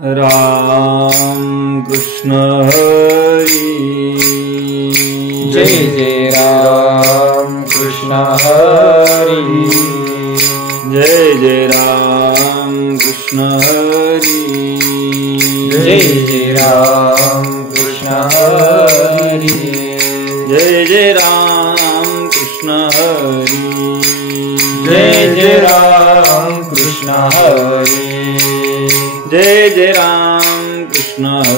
राम कृष्ण हरी जय जय राम कृष्ण हरी जय जय राम कृष्ण हरी जय जय राम कृष्ण हरी जय जय राम कृष्ण हरी जय जय राम कृष्ण हरी जय जय राम कृष्ण हरी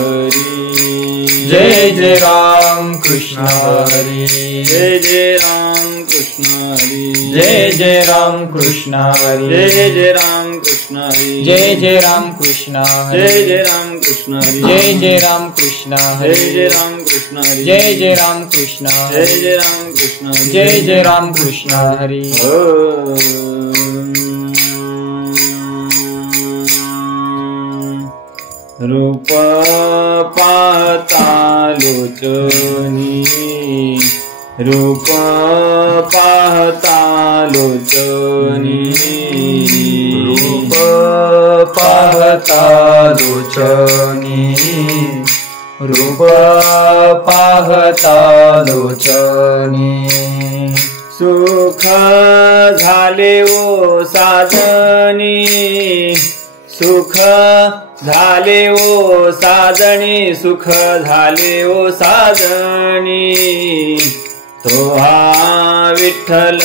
जय जय राम कृष्ण हरी जय जय राम कृष्ण हरी जय जय राम कृष्ण हरी जय जय राम कृष्ण हरी जय जय राम कृष्ण हरी जय जय राम कृष्ण हरी जय जय राम कृष्ण हरी जय जय राम कृष्ण हरी जय जय राम कृष्ण जय जय राम कृष्ण हरी जय जय राम कृष्ण हरी रूप पाहता लोचनी रूप पाहता लोचनी रूप पाहता लोचनी रूप पाहता लोचनी सुख झाले ओ साजनी सुख झाले ओ साजणी सुख झाले ओ साजणी तो हा विठ्ठल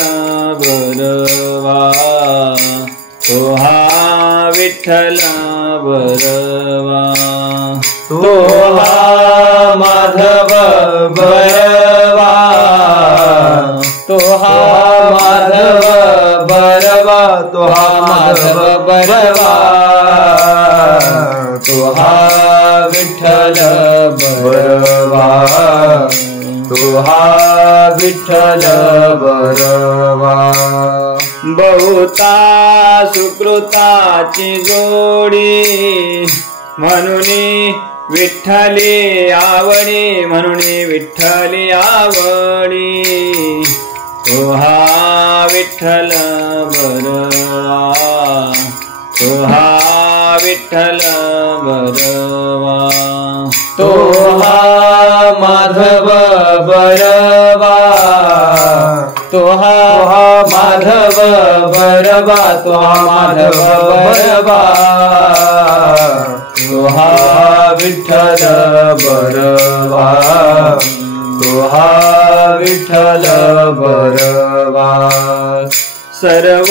बरवा तो हा विठ्ठल बरवा तो हा माधव बरवा तो हा माधव बरवा तो हा माधव बरवा तो हा विठ्ठल बरवा तो हा विठ्ठल बरवा बहुता सुकृताची जोडी म्हणून विठ्ठली आवडी म्हणून विठ्ठली आवडी तो हा विठ्ठल बरवा तो हा विठ्ठल बरवा तो हा माधव बरवा तो हा माधव बरवा तो हा माधव बरवा तो हा विठ्ठल बरवा तो हा विठ्ठल बरवा सर्व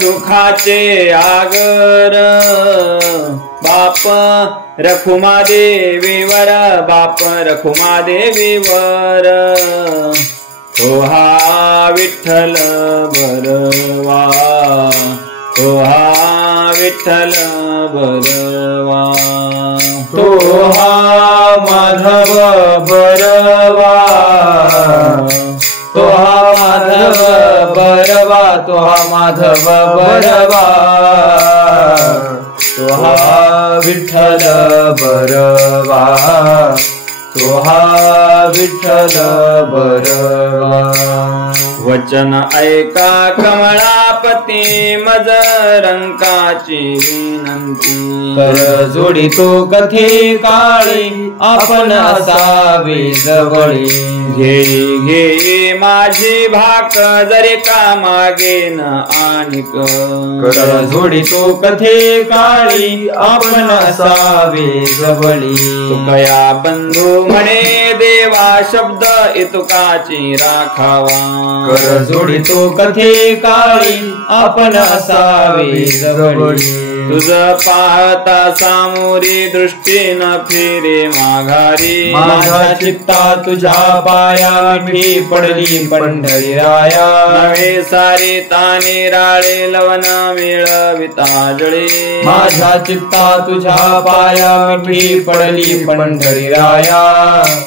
सुखाचे आगर बाप रखुमा देवीवर बाप रखुमा देवीवर तो हा विठ्ठल बरवा तो हा विठ्ठल बरवा तो हा माधव बरवा तो हा माधव बरवा तो हा माधव बरवा तो हा विठ्ठल बरवा तो हा विठ्ठल बरवा वचन ऐका कमळापती मज रंकाची विनंती कर जोडी तो कथे काळी आपण असावे जवळी घे घे माझी भाक जरे का मागेन आणिक कर जोडी तो कथे काळी आपण असावे जवळी तुकया बंधू म्हणे देवा शब्द इतुकाची राखावा कर जोडी तो कथे काळी आपण असावे जवळी तुझ पाहता सामोरी दृष्टी न फिरे माघारी माझ्या चित्ता तुझ्या पाया मिठी पडली पंढरी राया नवे सारे ताने राळे लवन मिळविता जळे माझ्या चित्ता तुझ्या पाया मिठी पडली पंढरी राया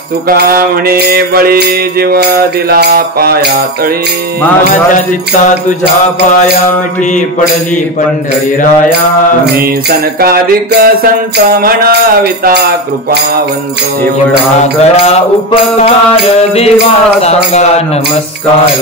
तुका म्हणे बळी जीव दिला पाया तळी माझ्या चित्ता तुझ्या पाया मिठी पडली पंढरी राया तुम्ही सनकादिक संत म्हणाविता कृपावंत एवढा करा उपकार देवा सांगा नमस्कार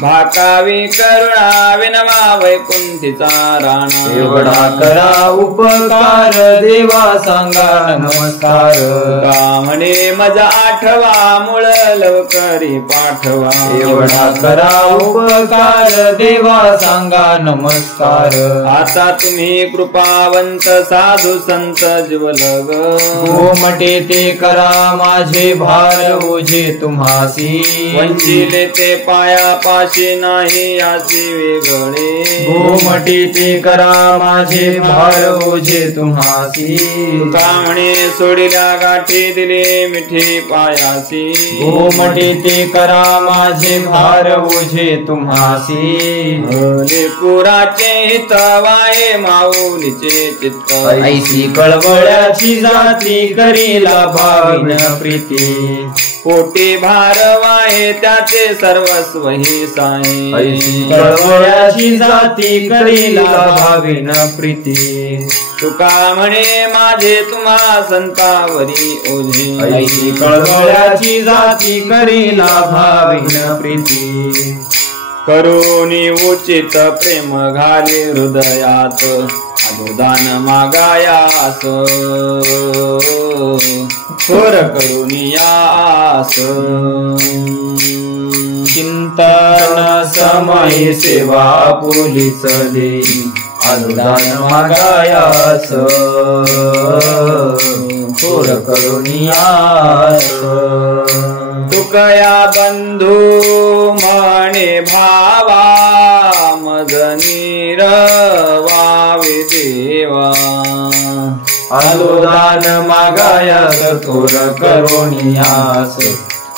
भाकावी करुणा विनवा वैकुंठीचा राणा एवढा करा उपकार देवा सांगा नमस्कार का म्हणे मजा आठवा मूळ लवकरी पाठवा एवढा करा उपकार देवा सांगा नमस्कार आता तुम्ही कृपावंत साधू संत जीवलग घोमटे ते करा माझे भार ओझे तुम्हासी वंचिले ते पाया पाशी नाही याची वेगळे घोमटे ते करा माझे भार ओझे तुम्हासी तुका म्हणे सोडिल्या गाठी दिले मिठी पायासी घोमटे ते करा माझे भार ओझे तुम्हासी लेकुराचे हित वाये माऊलीचे चित्त ऐसी कळवळ्याची जाती करीला भाविन प्रीती पोटी भार वाहे त्याचे सर्वस्व ही साई ऐसी कळवळ्याची जाती करीला भाविन प्रीती तुका म्हणे माझे तुम्हा संतावरी ओझे ऐसी कळवळ्याची जाती करीला भाविन प्रीती करुणी उचित प्रेम घाले हृदयात अनुदान मागायास थोर करुणियास चिंतन समय सेवा पोलीस देई अनुदान मागायास थोर करुणियास तुकया बंधू म्हणे भावा मदनीर वावे देवा अनुदान मागायास थोर करुणियास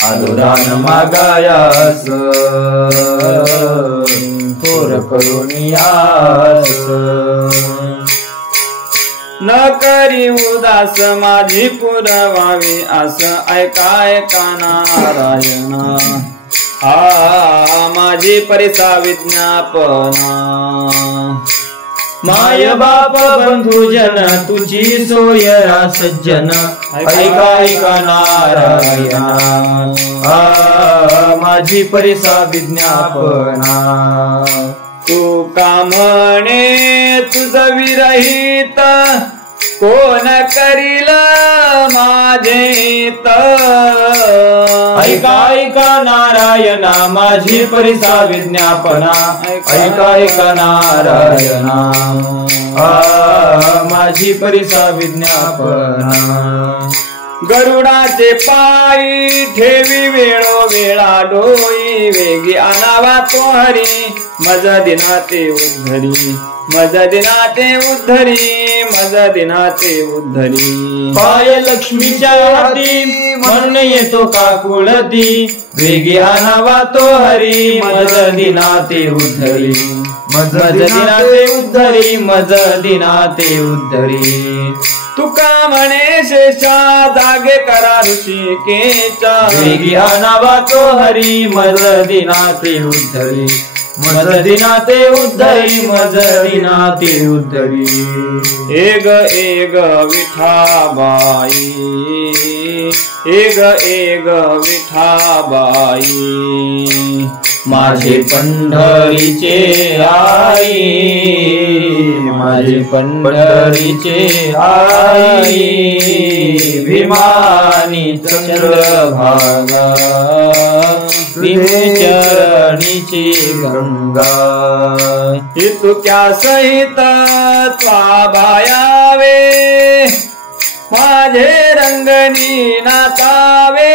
अनुदान मागायास थोर करुणियास न करी उदास माझी पुरवावी आस ऐकाय का नारायणा माझी परिसा विज्ञापना माय बाप बंधुजन तुझी सोय सज्जन ऐका नारायणा माझी परिसा विज्ञापना तू का म्हणे तुझ विरहित कोण करील माझे हित ऐका नारायणा माझी परिसा विज्ञापना ऐका नारायणा माझी परिसा विज्ञापना गरुडाचे पायी ठेवी वेळोवेळा डोई वेगी आणावा तो हरी मज दिनाते उद्धरी मज दिनाते उद्धरी मज दिनाते उद्धरी पाय लक्ष्मीच्या हाती म्हणून येतो का कुळती वेगी आणावा तो हरी मज दिनाते उद्धरी मज दिनाते उद्धरी मज दिनाते उद्धरी तुका म्हणे शेषा जागे करा ऋषिकेचा वेगी आणावा तो हरी मज दिनाते उद्धरी मज दिनाते उद्धरी मज दिनाते उद्धरी एग विठाबाई एग विठाबाई माझे पंढरीचे आई माझे पंढरीचे आई विमानी चंद्रभागा चरणीची गंगा तुक्या सहित त्वाभायावे माझे रंगनी नाचावे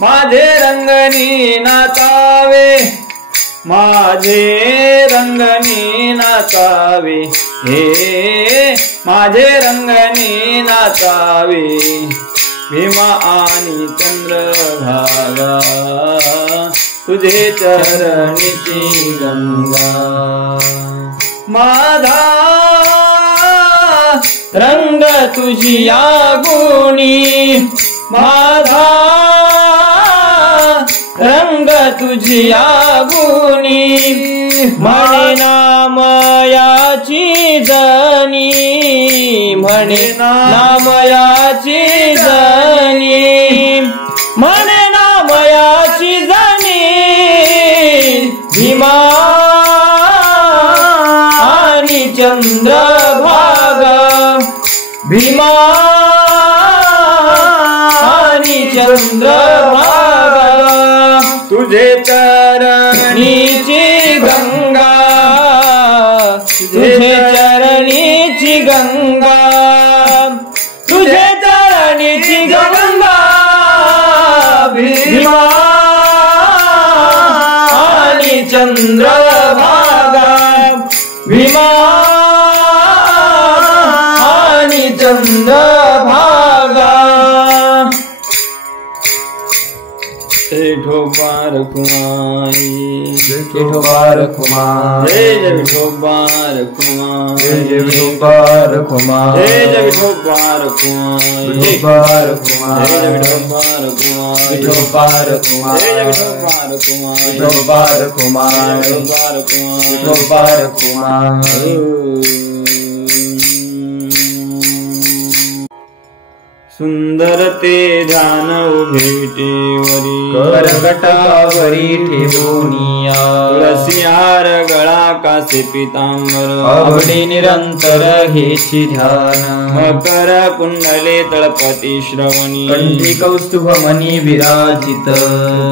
माझे रंगनी नाचावे माझे रंगनी नाचावे हे माझे रंगनी नाचावे भीमा आणि चंद्रभागा तुझे चरणीची गंगा माझा रंग तुझी या गुणी माझा रंग तुझी या गुणी म्हणे नामयाची जनी म्हणे नामयाची जनी म्हणे नामयाची जनी चंद्रभागा भीमानी चंद्रभागा तुझे चरणीची गंगा तुझे चरणीची गंगा तुझे चरणीची गंगा भीमानी चंद्रभागा भीमानी चंद्रभागा विठोबा रखुमाई विठोबा रखुमाई जय जय विठोबा रखुमाई जय जय विठोबा रखुमाई जय जय विठोबा रखुमाई विठोबा रखुमाई जय जय विठोबा रखुमाई विठोबा रखुमाई जय जय विठोबा रखुमाई विठोबा रखुमाई विठोबा रखुमाई विठोबा रखुमाई सुंदर ते ध्यान भेटीवरी करकटावरी ठेवूनिया तुळसी हार गळा कासे पितांबर आवडी निरंतर हेची ध्यान मकर कुंडले तळपती श्रवणी कंठी कौस्तुभ मणी विराजित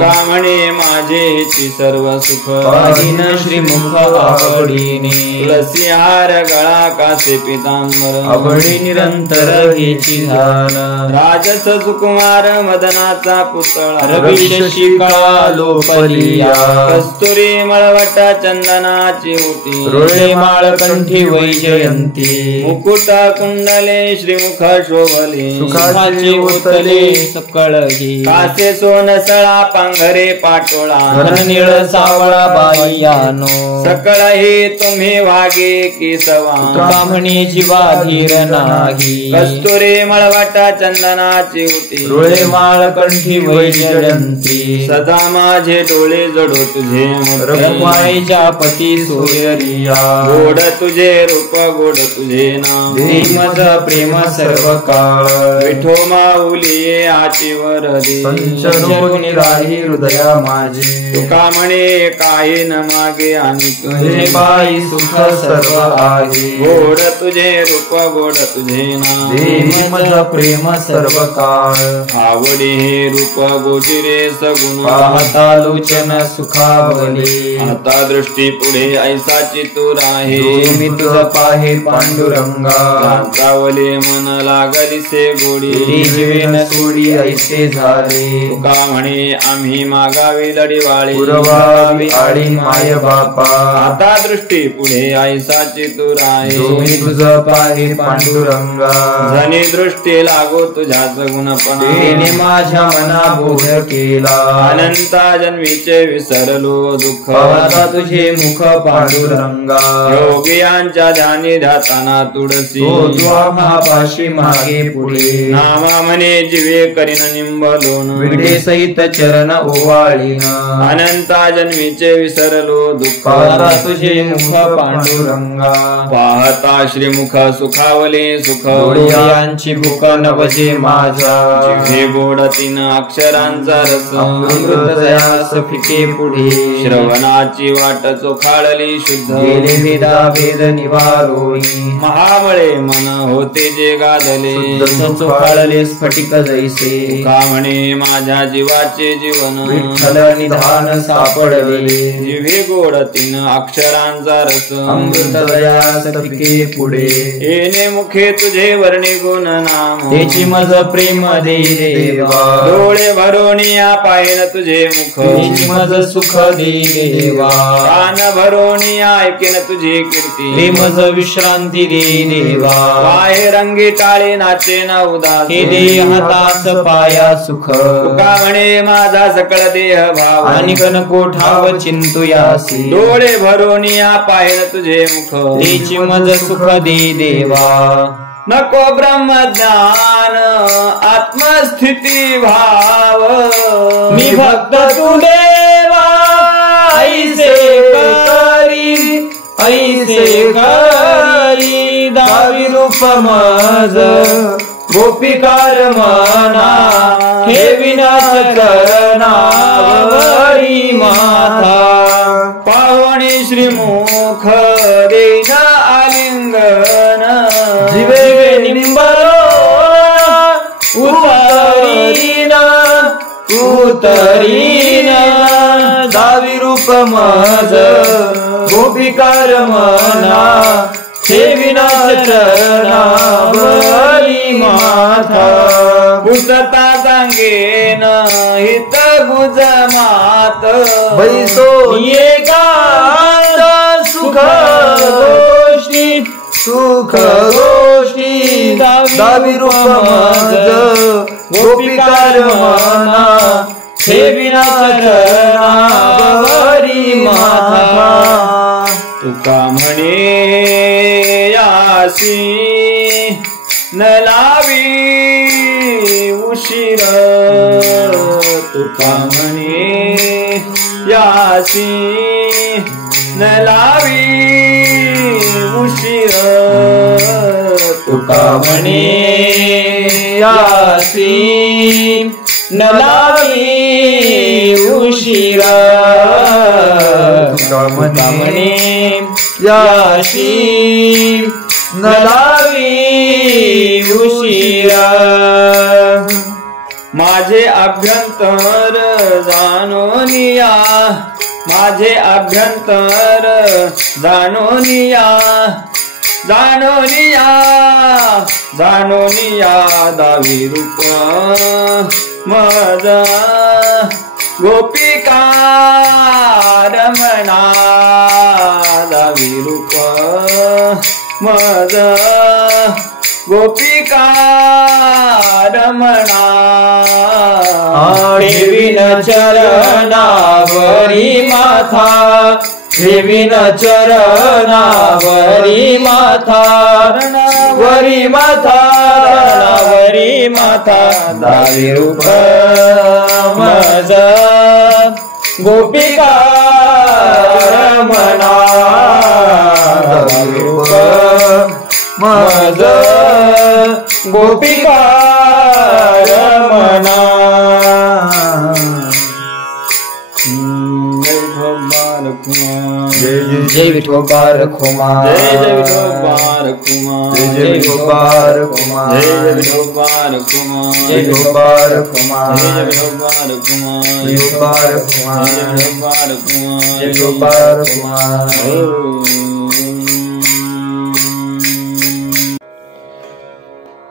कामणे माझे हेची सर्व सुख पाहिन श्रीमुख आवडीने तुळसी हार गळा कासे पितांबर आवडी निरंतर हेची ध्यान राजस सुकुमार मदनाचा पुतळा रविशशिका लोपलिया कस्तुरी मळवट चंदनाची होती रोळे माळ कंठी वैजयंती मुकुट कुंडले श्रीमुख शोभले सुखाचे उतले सकळही कासे सोनसळा पांघरे पाटोळा घननीळ सावळा बायानो सकळ हे तुम्ही वागे केसवा ब्राह्मणी जीवाधीर नाही कस्तुरी मळवट चंदनाची होती रोळे माळ कंठी वैजयंती सदा माझे डोळे जडो तुझे मूर्ती. रखुमाईच्या पती सोयरिया गोड तुझे रूप गोड तुझे नाम मज प्रेम सर्व काळ विठो माऊली आचीवर दे संचरोनी राही हृदया माझे तुका म्हणे काही न मागे आणि तुझे बाई सुख सर्व आहे गोड तुझे रूप गोड तुझे नाम मज प्रेम सर्व काळ आवडी हे रूप गोचिरे सगुण पाहता लोचन सुखावली आता दृष्टी पुढे ऐसाची तूर आहे मी तुझ पाहे पांडुरंगा कांतावले मन लागलीसे गोडी जीवेन सोडी ऐसे झाले तुका म्हणे आम्ही मागावी लढीवाळी पुरवावी आळी माय बापा आता दृष्टी पुढे ऐसाची तूर आहे मी तुझ पाहे पांडुरंगा जनी दृष्टी लागो तुझ्याच गुणपणा तेने माझ्या मना बोध केला अनंता जन्मीचे विसरलो दुःख पाहता तुझे मुख पांडुरंगा योगियांच्या ध्यानी ध्याताना तुळसी महापाशी मागे पुढे नामा म्हणे जीवे करीन निंबलोन विडे सहित चरण ओवाळीन अनंता जन्मीचे विसरलो दुःख पाहता तुझे मुख पांडुरंगा पाहता श्रीमुख सुखावले सुख डोळ्यांची भूक नवजे माझा जिभे गोड तीन अक्षरांचा रस अमृत दयास फिके पुढे श्रवणाची वाट चोखाळली शुद्ध गेले वेदा वेद निवारोणी महाबळे मन होते जे गादले चोखाळले स्फटिक जैसे का म्हणे माझ्या जीवाचे जीवन विठ्ठल निधान सापडले जिभे गोड तीन अक्षरांचा रस अमृत दयास फिके पुढे येणे मुखे तुझे वर्णी गुण नाम त्याची मज प्रेम दे देवा डोळे भरोनिया पाहिन तुझे मुख त्याची मज सुख दे देवा कान भरोनिया ऐकेन तुझी कीर्ती ते मज विश्रांती दे देवा पाय रंगी टाळे नाचे ना उदास हे दे हातास पाया सुख तुका म्हणे माझा सकळ देह भाव आणि नको ठाव चिंतुयासी डोळे भरोनिया पाहिन तुझे मुख त्याची मज सुख दे देवा नको ब्रह्मज्ञान आत्मस्थिती भाव मी भक्त तू देवा ऐसे करी दावी रूप मज गोपिकार मना हे विनाश करणावरी माथा पावणी श्रीमुख देना आलिंगन उतरीन दावी रूप मज गोपिका रमणा ठेविना चरणावरी माथा पुसता सांगेन हित गुज मात बैसो एकांत सुख गोष्टी दावी रूप मज गोपिका रमणा ठेविना चरणावरी माथा तुका म्हणे यासी न लावी उशीर तुका म्हणे यासी न लावी उशीर तुका म्हणे यासी न लावी उशीरा तुका म्हणे यासी न लावी उशीरा माझे अभ्यंतर जाणोनिया माझे अभ्यंतर जाणोनिया दावी रूप मज गोपिका रमणा दावी रूप मज गोपिका रमणा ठेविन चरणावरी माथा ठेविन चरणावरी माथा वरी माथा दावी रूप मज गोपिका रमणा दावी रूप मज गोपिका रमणा जय विठोबा रखुमा जय विठोबा रखुमा जय विठोबा रखुमा जय विठोबा रखुमा जय विठोबा रखुमा जय विठोबा रखुमा जय विठोबा रखुमा जय विठोबा रखुमा जय विठोबा रखुमा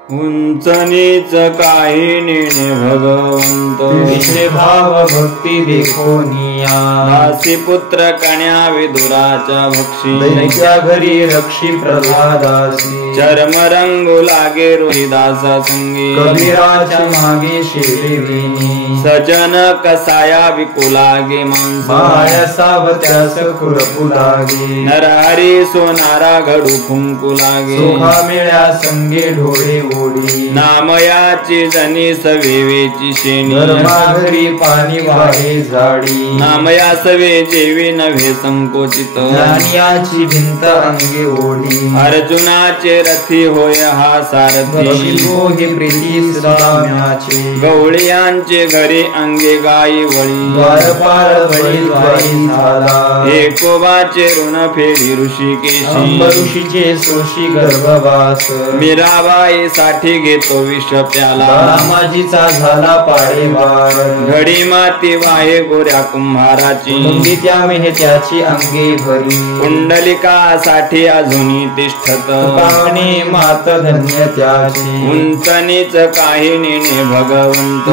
उंच नीच काही नेणे भगवंत विषय भाव भक्ती देखोनिया दासी पुत्र कन्या विदुराच्या भक्षी दैत्या घरी रक्षी प्रल्हादासी चर्म रंगू लागे रोहिदासा संगी कबीराच्या मागे शेविनी सजन कसाया विपुलागे मांस माया सावत्यास खुरपू लागे नरहरी सोनारा घडू फुंकू लागे सुखा मिळ्या संगे ढोळे ओढी नामयाची जनी सवेवेची शेणी घरी पाणी वाढे झाडी नामया सवे जेवी नव्हे संकोचित ज्ञानियाची भिंत अंगे ओढी अर्जुनाचे रथी होय हा सारथी बघितो हे प्रीती राम्याचे गवळियांचे घरी अंगे गाई वळी द्वारपाल वळी द्वारी झाला एकोबाचे ऋण फेडी ऋषिकेशी ऋषीचे सोशी गर्भवास मीराबाई साठी घेतो विष प्याला रामाजीचा झाला पाडेवार घडी माती वाहे गोऱ्या कुंभाराची मुंगी त्या मेहत्याची अंगे भरी कुंडलिकासाठी अजूनही तिष्ठत पावणे मात धन्य त्याची उंचनीच काही नेणे भगवंत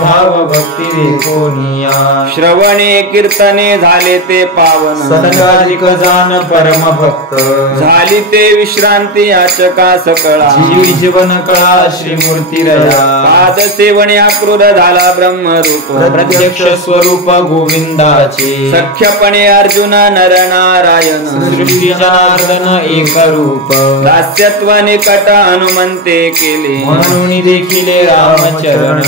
भाव भक्ती देखोनिया श्रवणे कीर्तने झाले ते पावन सनगाधिक जान परम भक्त झाली ते विश्रांती याचका सकळा जीव जीवन कळा श्रीमूर्ती रया पाद सेवण्या क्रोध झाला ब्रह्मरूप प्रत्यक्ष स्वरूप गोविंदाचे सख्यपणे अर्जुन नर नारायण सृष्टी जनार्दन एक रूप दास्यत्व निकट हनुमंते केले म्हणून देखील रामचरण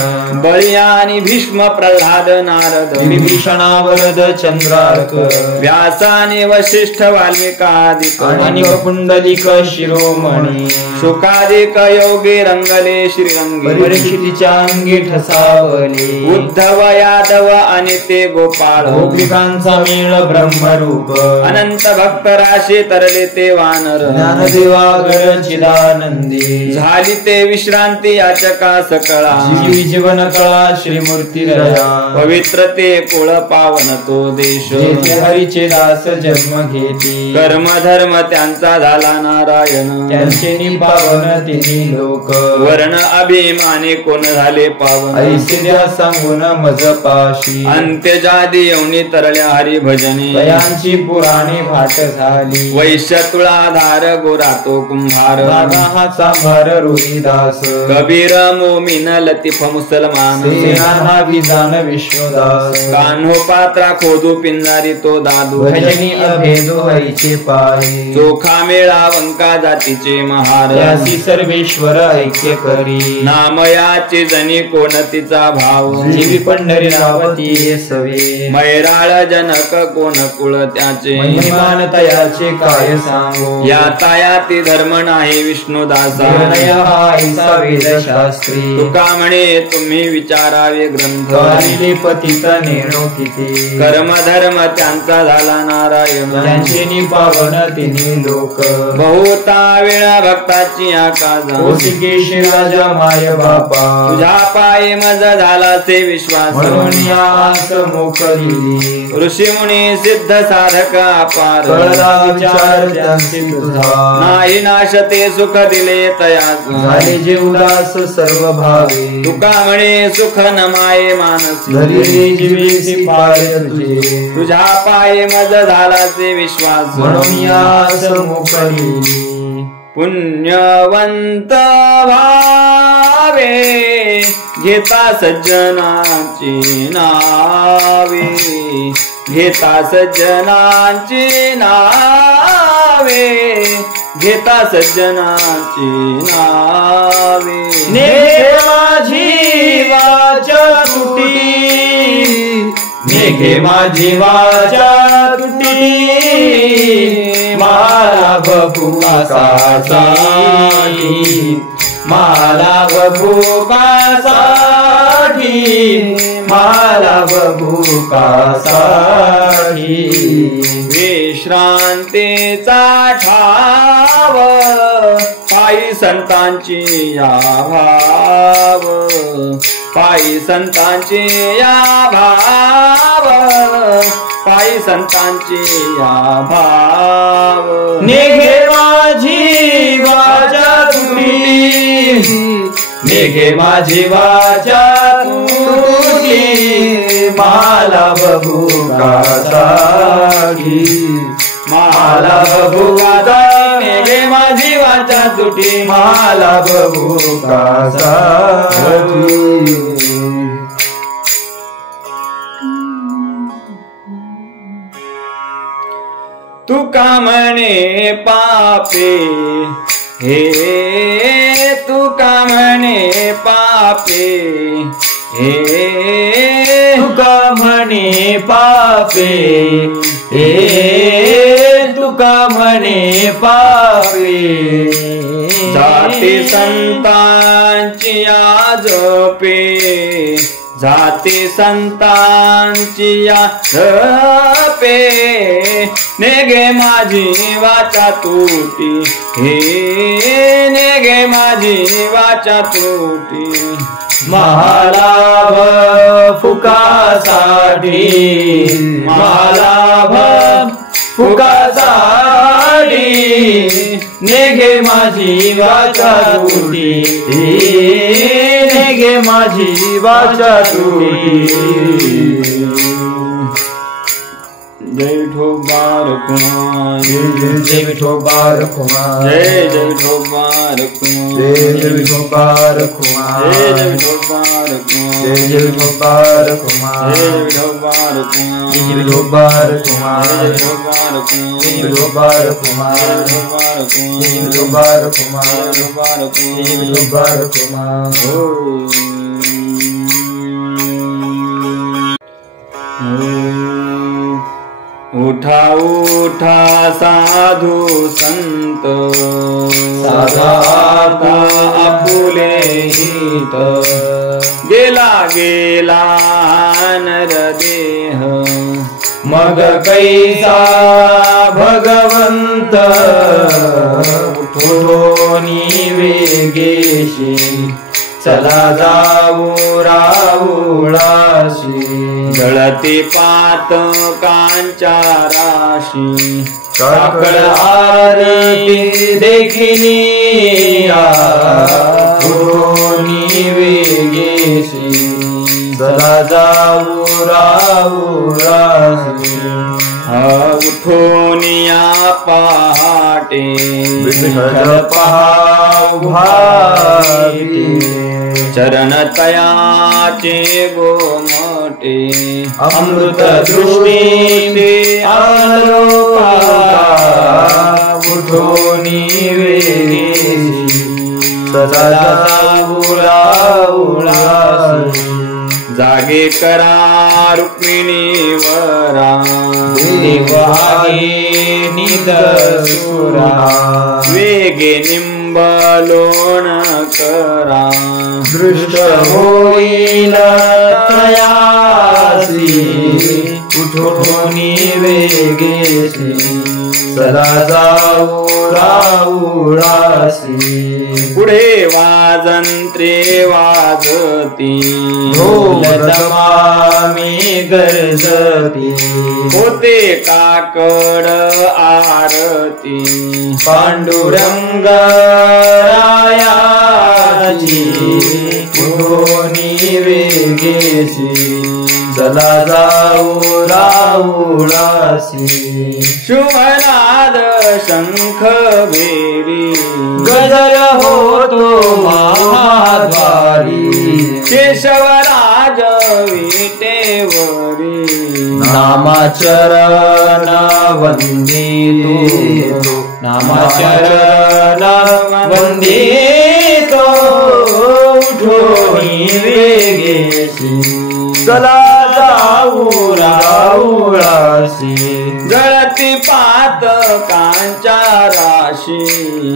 बळी आणि भीष्म प्रल्हाद नारद विभीषणावरद चंद्रार्क व्यासाने वशिष्ठ वाल्मिकादिक आणि पुंडलिक शिरोमणी सुखादिक योगी रंगले श्रीरंगी परीक्षितीच्या अंगी ठसावले उद्धव यादव आणि ते गोपाळ गोपिकांचा मेळ ब्रह्मरूप अनंत भक्त राशी तरले ते वानर ज्ञानदेवागर चिदानंदी झाली ते विश्रांती याचका सकळा जीव जीवन न कळा श्रीमूर्ती रया पवित्र ते कुळ पावन तो देश जेथे हरीचे दास जन्म घेती कर्म धर्म त्यांचा झाला नारायण त्यांचे निपावन तिन्ही लोक वर्ण अभिमानी कोण झाले पावन ऐसे द्या सांगून मज पाशी अंत्यजादी यवनी तरल्या हरी भजनी तयांची पुराणी भाट झाली वैश्य तुळाधार गोरा तो कुंभार दादा हा सांभार रोहिदास कबीर मोमीन लतीफ मुसलमान सेना हा विधान विष्णुदास कान्हो पात्रा खोदू पिंजारी तो दादू भजनी अभेदो हरीचे पाही चोखा मेळा वंका जातीचे महार त्यासी सर्वेश्वर ऐक्य करी नामयाची जनी कोण तिचा भाव जीवी पंढरी रावती सवे मैराळ जनक कोण कुळ त्याचे महिमान तयाचे काय सांगू या तायाती धर्म नाही विष्णुदासा निर्णय हा ऐसा वेदशास्त्री तुका म्हणे तुम्ही विचारावे ग्रंथ कालिले पतित नेणो किती कर्म धर्म त्यांचा झाला नारायण त्यांचे निपावन तिन्ही लोक बहुता वेळा भक्ताची आकाजा कौशिकेश राजा माय बापा तुझ्या पायी मज झाला ते विश्वास म्हणून या आस मोकळी ऋषी मुनी सिद्ध साधक अपार कळला विचार त्यांचे तुझा नाही नाशते सुख दिले तयास झाले जे उदास सर्व भावे तुका म्हणे सुख न माये मानसी धरिले जीवेसी पाय तुझे तुझ्या पायी मज झाला ते विश्वास म्हणून या आस मोकळी पुण्यवंत भावे घेता सज्जनाची नावे घेता सज्जनाची नावे घेता सज्जनाची नावे नेघे माझी वाचा तुटी नेघे माझी वाचा तुटी मला बभुकासाठी मला बभुकासाठी मला बभुकासाठी विश्रांतीचा ठाव पायी संतांची या भाव पायी संतांची या भाव पायी संतांची या भाव नेघे माझी वाचा तुटी नेघे माझी वाचा तुटी मला बभुकासाठी मला बभुकासाठी नेघे माझी वाचा तुटी मला बभुकासाठी तुका म्हणे पापे हे तुका म्हणे पापे हे तुका म्हणे पापे हे तुका म्हणे पापे जाती संतांची आजपे जाती संतांची या जपे नेगे माझी वाचा तुटी हे नेगे माझी वाचा तुटी महालाभ फुकासाठी महालाभ फुकासाठी नेघे माझी वाचा तुटी नेघे माझी वाचा तुटी जय विठोबा रखुमा जय विठोबा रखुमा जय जय विठोबा रखुमा जय विठोबा रखुमा जय विठोबा रखुमा जय विठोबा रखुमा जय विठोबा रखुमा जय विठोबा रखुमा जय विठोबा रखुमा जय विठोबा रखुमा जय विठोबा रखुमा जय विठोबा रखुमा जय विठोबा जय रखुमा विठोबा रखुमा उठा उठा साधू संत साधा आपुले हित गेला गेला नरदेह मग कैसा भगवंत उठोनी वेगेशी चला जाऊ राऊळाशी गळती पातकांच्या राशी काकड आरती देखिनी उठोनी वेगेशी चला जाऊ राऊळाशी उठून या पहाटे विठ्ठल पाहाव भावी चरण तयाचे गोमटे अमृत दृष्टी आलोका उठोनी वेगेशी चला जाऊ राऊळाशी जागे करा रुक्मिणीवरा देवागे निदसुरा वेगे निंबलोण करा दृष्ट होईल तयासी उठोनी वेगेशी चला जाऊ राऊळासी पुढे वाजंत्रे वाजती ढोल दमामी गरजती होते काकड आरती पांडुरंग रायाची उठोनी वेगेशी चला जाऊ राऊळासी शुभनाद शंख भेरी गजर होतो महाद्वारी केशवराज विटेवरी नामाचरण वंदितो नामाचरण वंदितो उठोनी वेगेशी चला जाऊ राऊळाशी जळती पातकांच्या राशी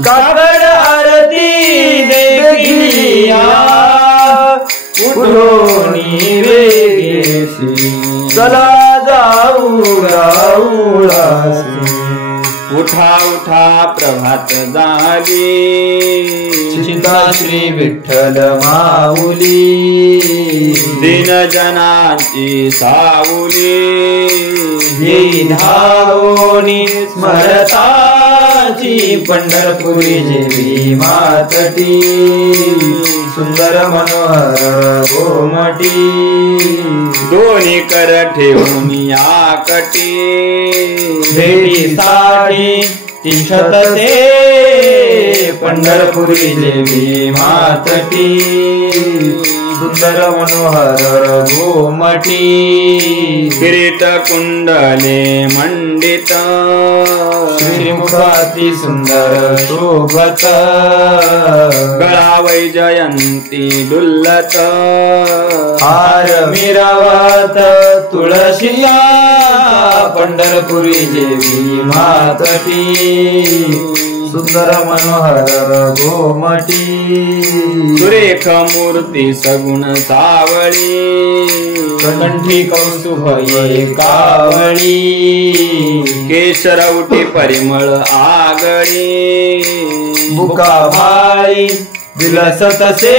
काकड आरती देखिया उठोनी वेगेशी चला जाऊ राऊळाशी उठा उठा प्रभात झाली चिंता श्री विठ्ठल माऊली दीनजनांची सावली येई धावोनी स्मरताची पंढरपुरी जेवी मातटी सुंदर मनोहर गोमटी दोन्ही कर ठेवून आकटी भेटीसाठी तिष्ठतसे पंढरपुरी देवी मातटी सुंदर मनोहर गोमटी किरीट कुंडले मंडित श्रीमुखाती सुंदर शोभत गळा वैजयंती डुल्लत हार मिरवत तुळशीला पंढरपुरी देवी मातटी सुंदर मनोहर गोमटी सुरेख मूर्ती सगुण सावळी कंठी कौस्तुभ कावळी केशरवटी परिमळ आगळी बुका भाळी विलसतसे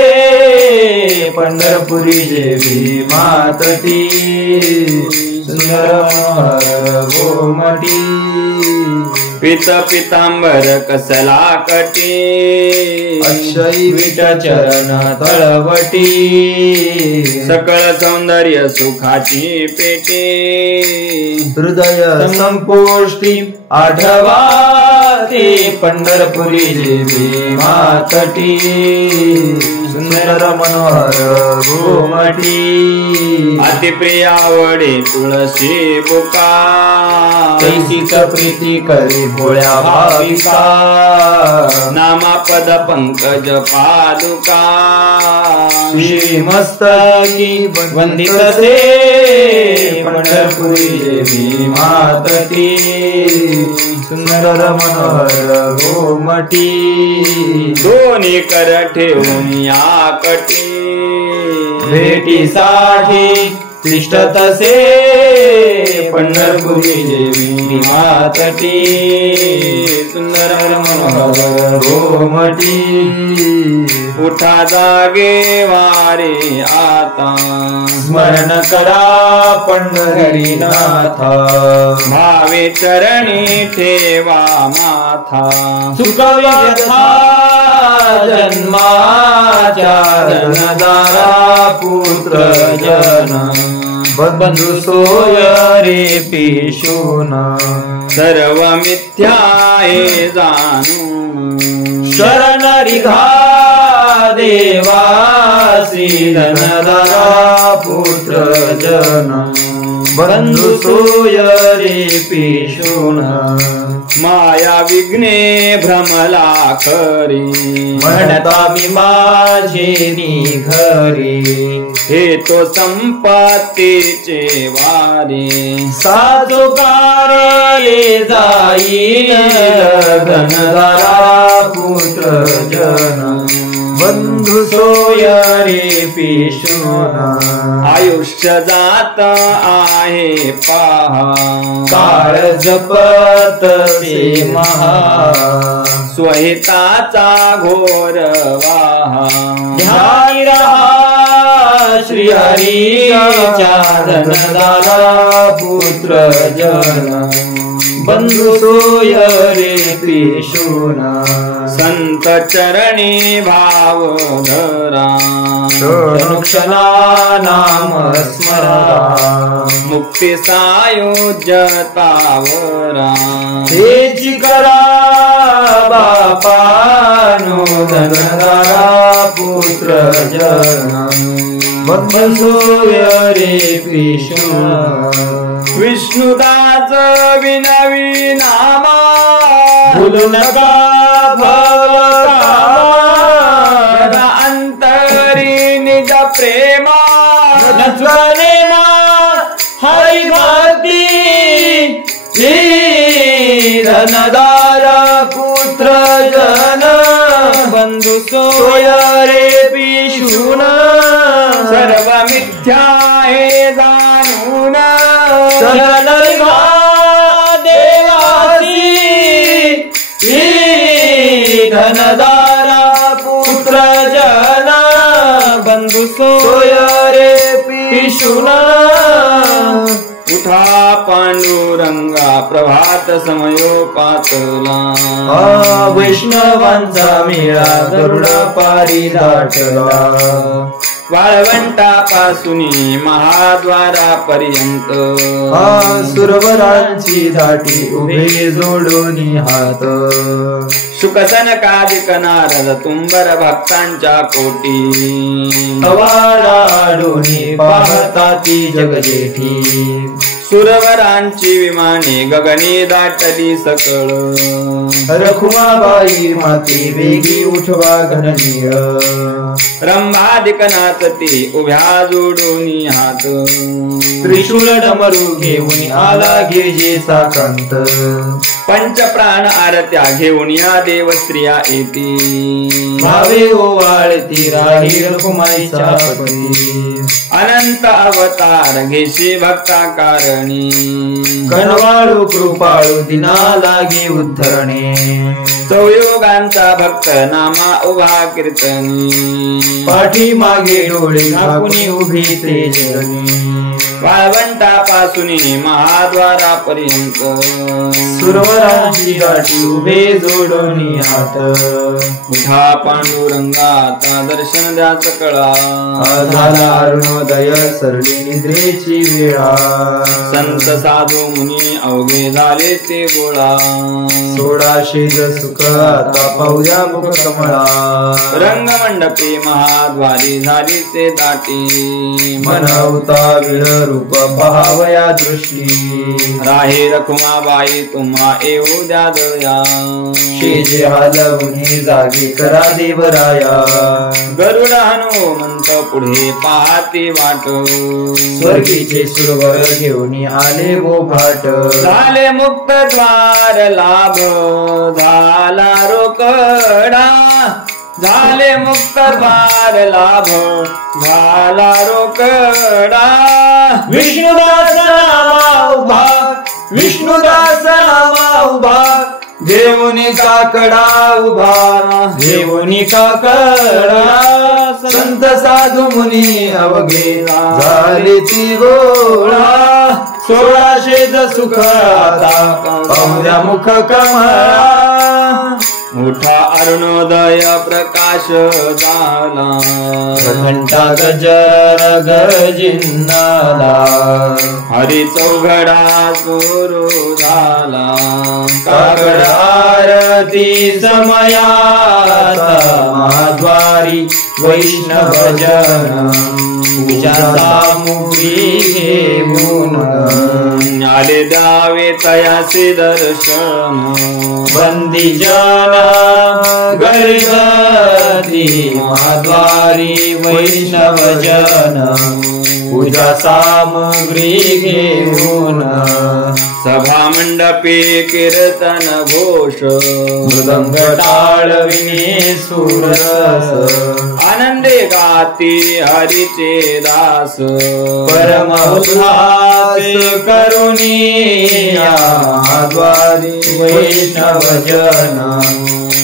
पंढरपुरी देवी मातटी सुंदर मनोहर गोमटी पित पितांबर कसला कटी अक्षयी विट चरण तळवटी सकळ सौंदर्य सुखाची पेटी हृदय संपुष्टी आठवा ते पंढरपुरी देवी मातटी सुंदर मनोहर गोमटी अतिप्रियावडे तुळशी बुका कैसिक प्रीती करे भोळ्या भाविका नामापद पंकज पादुका श्री मस्तकी वंदितसे पंढरपुरी देवी मातटी सुंदर मनोहर गोमटी दोन्ही कर ठेवून या कटी भेटीसाठी तिष्ठ तसे पंढरपुरी देवी मातटी सुंदर मनोहर गोमटी उठा जागे वारे आता स्मरण करा पंढरीनाथा भावे चरणी ठेवा माथा सुख व्यथा जन्माच्या धनदारा पुत्र जन बंधू सोय रे पिशून सर्व मिथ्या हे जाणून शरण रिघा देवासी धनदारा पुत्र जन बंधू सोय रे पिशून माया विघ्ने भ्रमला खरी म्हणता मी माझे घरी हे तो संपत्तीचे वारे साधुकार ये जाईल धनदारा पुत्र जन बंधू सोय रे पिशून आयुष्य जात आहे पहा काळ जपत से महा स्वहिताचा घोर वाहा ध्यान रहा श्री हरीच्या धनदारा पुत्र जन बंधू सोय रे पिशून संत चरणी भाव धरा क्षणा नाम स्मरा मुक्ती सायुज्यतावरा हेची करा बापानो धनदारा पुत्र जन बंधू सोय रे पिशून विष्णुदास विनवी नामा भूलू नका सदा अंतरी निज प्रेमा नचनेमा हरि भक्ती धनदारा पुत्र जन बंधू सोय रे पिशून सर्व मिथ्या हे जाणून शरण रिघा देवासी धनदारा पुत्र जन बंधू सोय रे पिशून उठा पांडुरंगा प्रभात समयोपातला वैष्णवांचा मेळा गरुडा पारी दाटला वाळवंटापासून महाद्वारापर्यंत सुरवरांची दाटी उभे जोडून हात शुकसनकादिक नारद तुंबर भक्तांच्या कोटी वाडाडून पाहता ती जगजेठी सुरवरांची विमाने गगनी दाटली सकळ रखुमाबाई माती वेगी उठवा घननीळ रंभादिक नाचती उभ्या जोडून हात त्रिशूल डमरू घेऊन आला गिरजे साकांत पंचप्राण आरत्या घेऊन या देव स्त्रिया येती भावे ओवाळती राही रखुमाईच्या पती अनंत अवतार घेशी भक्ता कारणी कनवाळू कृपाळू दिना लागे उद्धरणे संयोगांचा भक्त नामा उभा कीर्तनी पाठी मागे डोळे झाकून उभी तेजनी वाळवंटापासून महाद्वारापर्यंत सुरवरांची गाठी उभे जोडून हात उठा पांडुरंगाचा दर्शन द्या सकळा झाला अरुणोदय सरली निद्रेची वेळा संत साधू मुनी अवघे झाले ते गोळा 1600 सुख आता पाहुया मुख कमळा रंगमंडपी महाद्वारी झाली ते दाटी मनवता विळ रूप पहावया दृष्टी राहे रखुमाबाई तुम्हा येऊ द्या दया शेजे हालवून जागी करा देवराया गरुड हनुमंत पुढे पाहती वाट स्वर्गीचे सुरवर घेऊन आले वो भाट झाले मुक्त द्वार लाभ झाला रोकडा झाले मुक्त द्वार लाभ झाला रोकडा विष्णुदास नामा उभा विष्णुदास नामा उभा देवनी काकडा उभा देवनी काकडा संत साधू मुनी अवघे झाली ती गोळा 1600 सुख आता पाहुद्या मुख कमळा मोठा अरुणोदय प्रकाश झाला घंटा गजर गजिन्नाला हरी चौघडा सुरू झाला काकड आरती समयात महाद्वारी वैष्णव जन पूजा सामुग्री घेऊन आले द्यावे तयासी दर्शन बंदी जन गर्जती महाद्वारी वैष्णव जन पूजा सामग्री घेऊन सभा मंडपी कीर्तन घोष मृदंग टाळविणे सुरस आनंदे गाती हरीचे दास परम उल्हास करुणिया द्वारी वैष्णव जन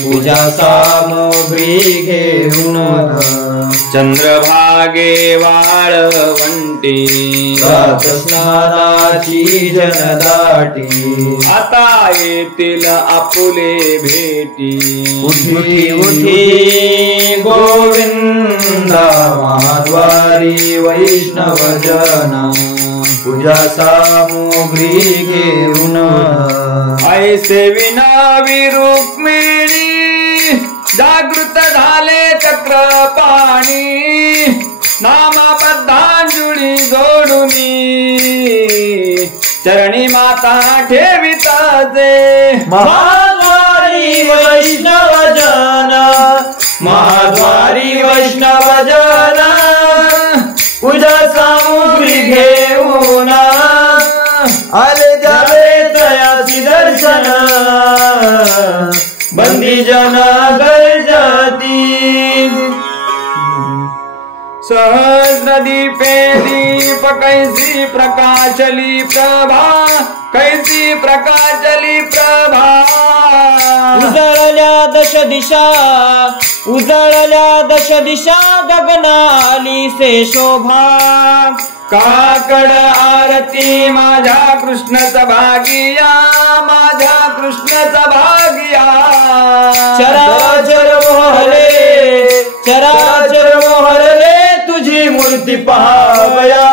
पूजा सामग्री घेऊन चंद्रभागे वाळवंटी स्नानाची जनदाटी आता येतील आपुले भेटी उठी उठी गोविंदा महाद्वारी वैष्णव जन पूजा सामग्री घेऊन ऐसे विनावी रुक्मिणी जागृत झाले चक्रपाणी नामबद्धांजुळी जोडुनी चरणी माता ठेविताचे महाद्वारी वैष्णव जन महाद्वारी वैष्णव जन पूजा सामुग्री घेऊन आले जावे तयासी दर्शन बंदी जन गर्जती सहस्र दीपे दीप कैसी प्रकाशली प्रभा कैसी प्रकाशली प्रभा उजळल्या दश दिशा उजळल्या दश दिशा गगनाली से शोभा काकड आरती माझ्या कृष्णचा भागिया माझ्या कृष्णचा भागिया चराचर मोहरले तुझी मूर्ती पाहावया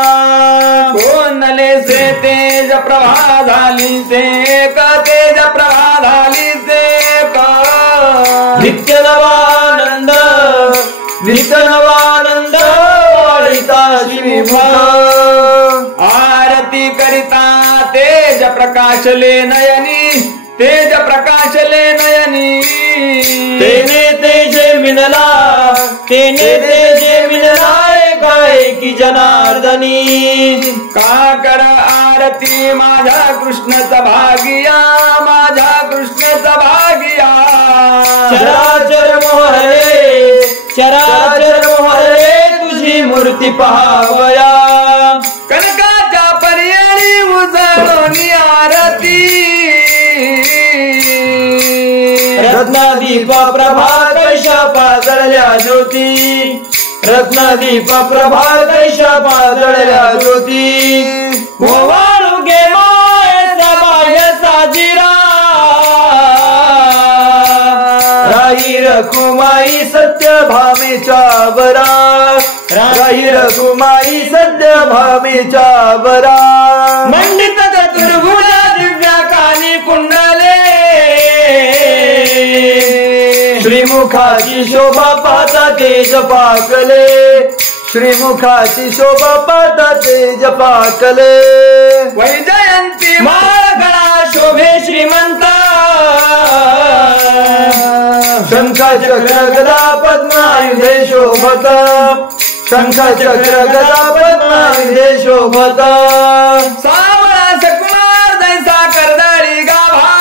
कोणले से तेज प्रभा झाली से का तेज प्रभा झाली से का नित्य नवानंद वाळिता श्रीमुख आरती करिता तेज प्रकाशले नयनी तेज प्रकाशले नयनी तेने तेजे मिनला गाय की जनार्दनी काकड आरती माझ्या कृष्णचा भागिया माझ्या कृष्णचा भागिया चराचर मोहरे तुझी मूर्ती पाहावया कनकाच्या पर्यायी उजळणी आरती रत्नदीप प्रभा कैशा पाजळल्या ज्योती रत्नदीप प्रभा कैशा पाजळल्या ज्योती मोवाळू गे माय सबाय साजिरा राही रखुमाई सत्य भामेच्या बरा राही रखुमाई सत्य भामेच्या बरा मंडित चतुर्भुज दिव्या कानी कुंडले श्रीमुखाची शोभा पाहता तेज पाकले श्रीमुखाची शोभा पाहता तेज पाकले वैजयंती माळ गळा शोभे श्रीमंता शंख चक्र गदा पद्मायुधे शोभत शंख चक्र गदा पद्मायुधे शोभत सावळा सकुमार जैसा करदाळी गाभा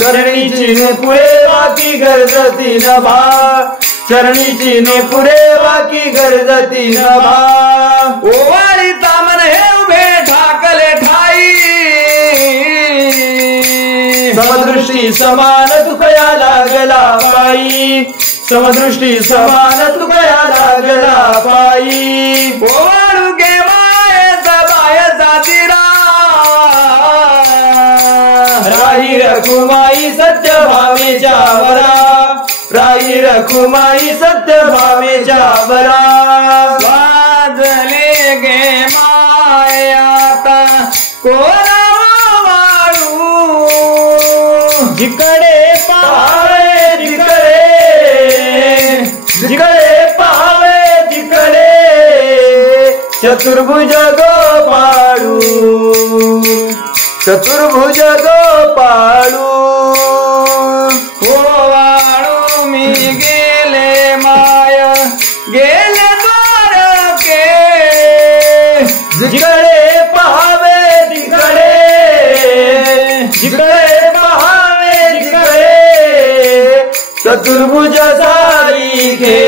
शरणीची पुढे बाकी गरजती नभा चरणीची ने पुरे बाकी गरजती नभा ओवाळीता मन हे उभे ठाकले ठाई समदृष्टी समान तुकया लागला पायी समदृष्टी समान तुकया लागला पायी ओवाळू गे मायेचा बायचा तिरा राही रखुमाई सत्य भावेच्या वरा राही रखुमाई सत्य भावेच्या वरा वाजले गे मायाता कोणा वाळू जिकडे पाहावे जिकडे जिकडे पाहावे जिकडे चतुर्भुज गोपाळू चतुर्भुज गोपाळू वाळू मी गेले माय गेले द्वारके जिकडे पाहावे तिकडे जिकडे पाहावे जिकडे चतुर्भुज सारिखे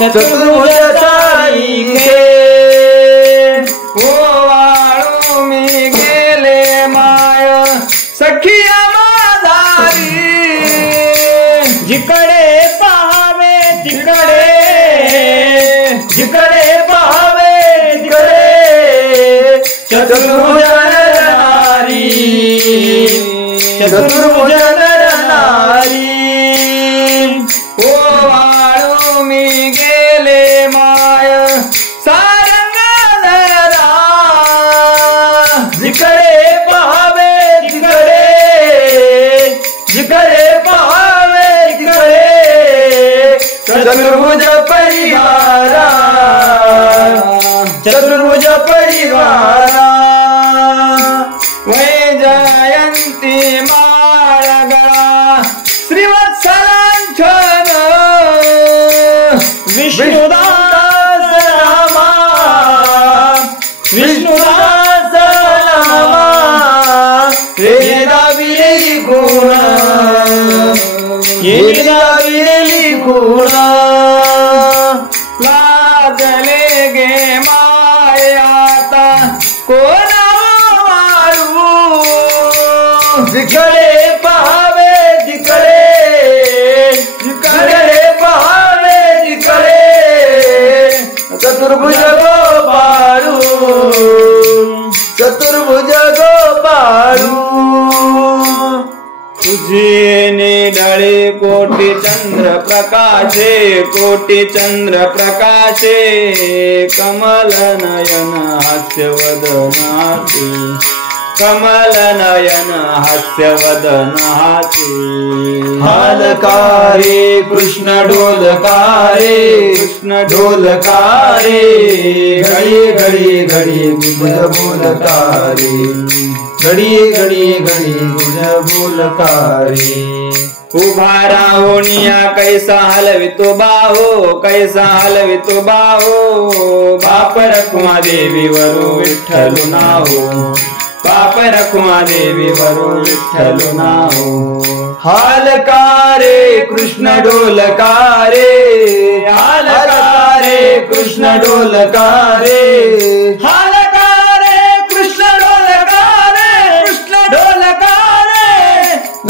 चतुर्भुज सारिखे वाळू मी गेले माय सखिया माझारी जिकडे पाहावे तिकडे जिकडे पाहावे तिकडे चतुर्भुज नारी चतुर्भुज नारी वाळू मी गेले माय सारंगधरा जिकडे पाहावे तिकडे जिकडे पाहावे तिकडे चतुर्भुज परिवारा चतुर्भुज परिवारा वैजयंती माळगळा श्रीवत्सलांछन विष्णुदास रामा विष्णुदास रामा वेदा विरेली गुण वेदा विरेली गुण लागले गे मायाता कोणा वाळू जिकडे पाहावे जिकडे जिकडे पाहावे जिकडे चतुर्भुज गोपाळू चतुर्भुज गोपाळू तुझे निडळे कोटी चंद्र प्रकाशे कोटी चंद्र प्रकाशे कमल नयन हास्य वदनाचे कमल नयन हास्य वदनाचे हालकारे कृष्ण ढोलकारे कृष्ण ढोलकारे घडी घडी घडी गुज बोलकारे घडी घडी घडी गुज बोलकारे उभा राहोनिया कैसा हलवितो बाहो कैसा हलवितो बाहो बाप रखुमा देवी वरो विठ्ठल नाहो बाप रखुमा देवी वरो विठ्ठल नाहो हालकारे कृष्ण ढोलकारे हालकारे कृष्ण ढोलकारे हालकारे कृष्ण ढोलकारे कृष्ण ढोलकारे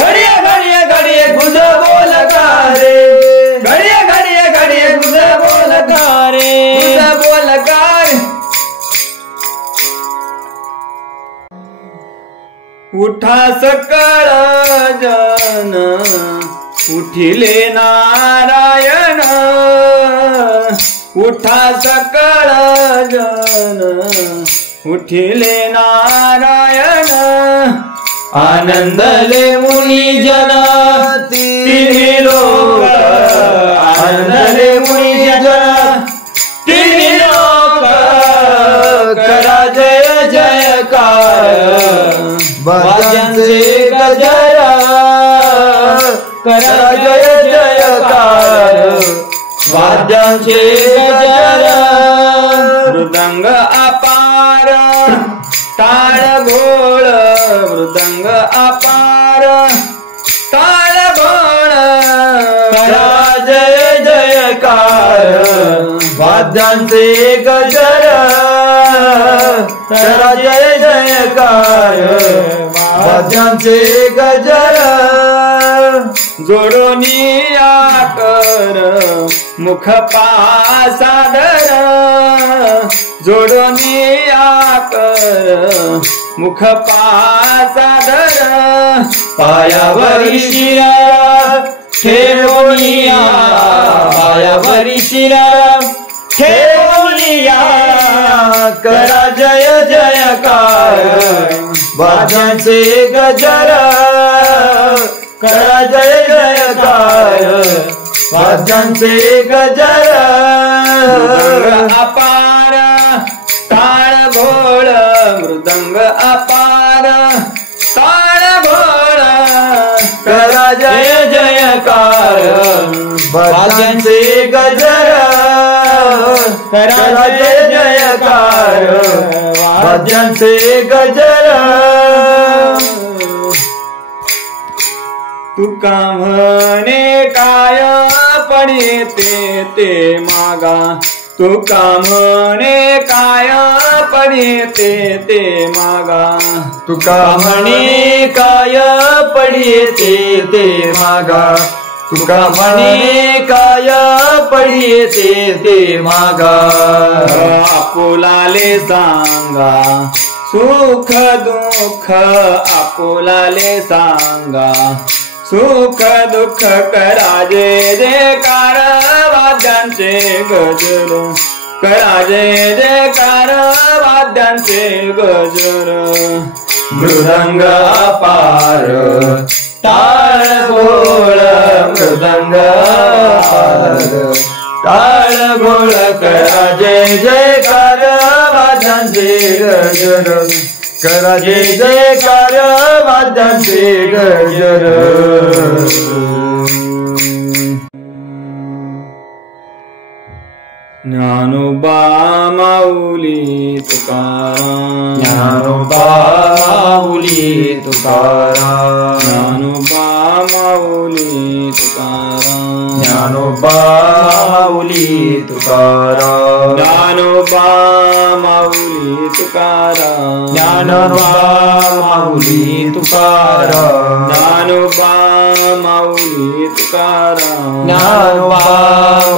घडिये घडिये घडिये गुज बोलकारे घडिये घडिये घडिये गुज बोलकारे गुज बोलकारे उठा सकळ जन उठिले नारायण उठा सकळ जन उठिले नारायण आनंदले मुनी जन तिन्ही लोक आनंदले मुनी जन तिन्ही लोक करा जय जयकार वाद्यांचे गजर करा जय जयकार वाद्यांचे गजर मृदंग अपार टाळ घोळ मृदंग अपार टाळ घोळ वाद्यांचे गजर करा जय जयकार वाद्यांचे गजर जोडोनी आकर मुख पासादर जोडोनी आकर मुख पासादर पायावरी शिरा ठेवूनिया पायावरी शिरा ठेवूनिया करा जय जयकार वाद्यांचे गजर करा जय जयकार वाद्यांचे गजर अपार ताळ घोळ मृदंग अपार ताळ घोळ करा जय जयकार वाद्यांचे गजर करा जय जयकार वाद्यांचे गजर तुका म्हणे काय पडे ते मागा तुका म्हणे काय पडे ते मागा तुका म्हणे काय पडिये ते मागा तुका म्हणे काय पडिये ते मागा आपुलाले सांगा सुख दुःख आपुलाले सांगा सुख दुःख करा जय जयकार वाद्यांचे गजर करा जय जयकार वाद्यांचे गजर मृदंग अपार टाळ गोळ मृदंग अपार टाळ गोळ करा जय जयकार वाद्यांचे गजर करा जय जयकार वाद्यांचे गजर ज्ञानोबा माऊली तुकाराम ज्ञानोबा माऊली तुकाराम ज्ञानोबा माऊली तुकाराम ज्ञानोबा माऊली तुकाराम ज्ञानोबा माऊली तुकाराम ज्ञानोबा माऊली तुकाराम ज्ञानोबा माऊली तुकाराम ज्ञानोबा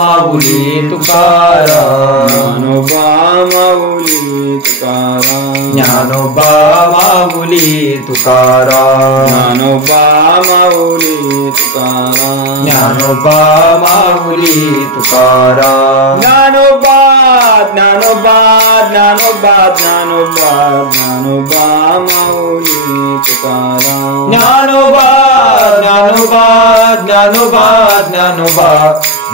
माऊली तुकाराम ज्ञानोबा माऊली तुकाराम ज्ञानोबा माऊली तुकाराम ज्ञानोबा माऊली तुकाराम ज्ञानोबा माऊली तुकाराम ज्ञानोबा ज्ञानोबा ज्ञानोबा ज्ञानोबा ज्ञानोबा माऊली तुकाराम ज्ञानोबा ज्ञानोबा ज्ञानोबा ज्ञानोबा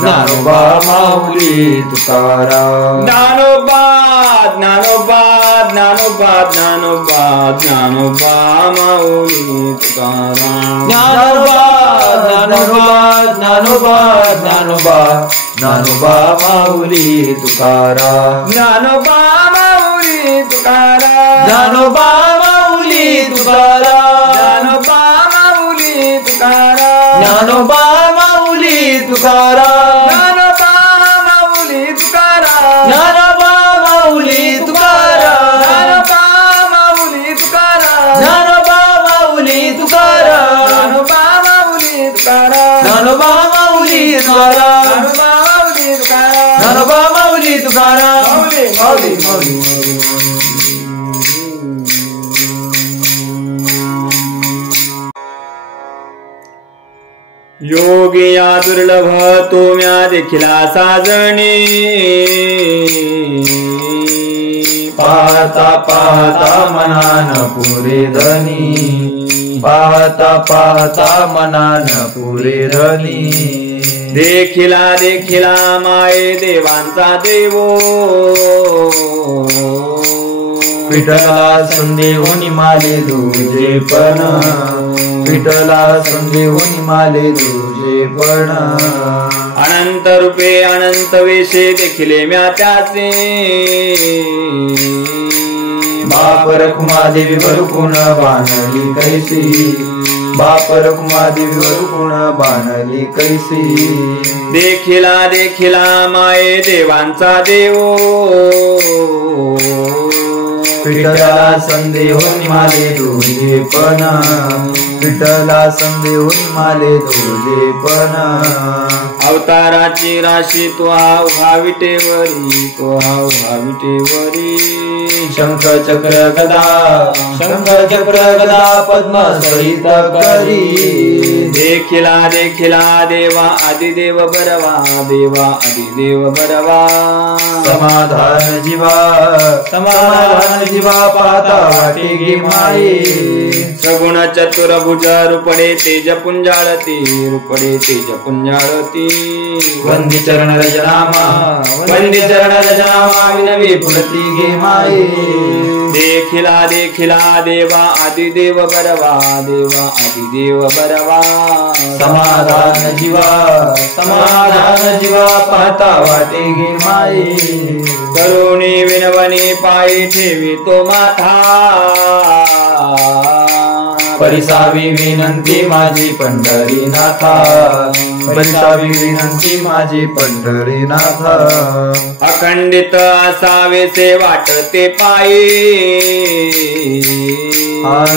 ज्ञानोबा माऊली तुकाराम ज्ञानोबा ज्ञानोबा ज्ञानोबा ज्ञानोबा ज्ञानोबा माऊली तुकाराम ज्ञानोबा ज्ञानोबा ज्ञानोबा ज्ञानोबा ज्ञानोबा माऊली तुकाराम ज्ञानोबा माऊली तुकाराम ज्ञानोबा माऊली तुकाराम ज्ञानोबा माऊली तुकाराम ज्ञानोबा माऊली तुकाराम ज्ञानोबा माऊली तुकाराम ज्ञानोबा माऊली तुकाराम ज्ञानोबा माऊली तुकाराम ज्ञानोबा माऊली तुकाराम ज्ञानोबा माऊली तुकाराम ज्ञानोबा माऊली तुकाराम ज्ञानोबा माऊली तुकाराम माऊली माऊली योगिया दुर्लभ तुम्या देखिला साजणी पाहता पाहता मनान पुरे धनी पाहता पाहता मनान पुरे धनी देखिला देखिला माये देवांचा देवो विठला संदेहुनी माले तुझे पण विठला संदेहुनी माले तुझे पण अनंत रूपे अनंत वेशे देखिले म्या त्याचे बाप रखुमा देवी बरुकुण बांधली कैसी बाप रखुमादेवीवर गुण बाणली कैसी देखिला देखिला माये देवांचा देव विठ्ठला संदेहून माले दोजे पण विठ्ठला संदेहून माले दोजे पण अवताराची राशी तो हा विटेवरी तो हा विटेवरी शंख चक्र गदा पद्म सहित करी देखिला देखिला देवा आदिदेव बरवा देवा आदिदेव बरवा समाधान जीवा पाहता वाटे गे माये सगुण चतुर्भुज रूपडे तेज पुंजाळती वंदी चरण रजनामा विनवी पुलती गे माये देखिला देखिला देवा आदिदेव बरवा देवा आदिदेव बरवा समाधान जीवा पाहता वाटे गे माये करुणी विनवणी पायी ठेवी तो माथा परिसावी विनंती माझी पंढरीनाथा परिसावी विनंती माझी पंढरीनाथा अखंडित असावे से वाटते पायी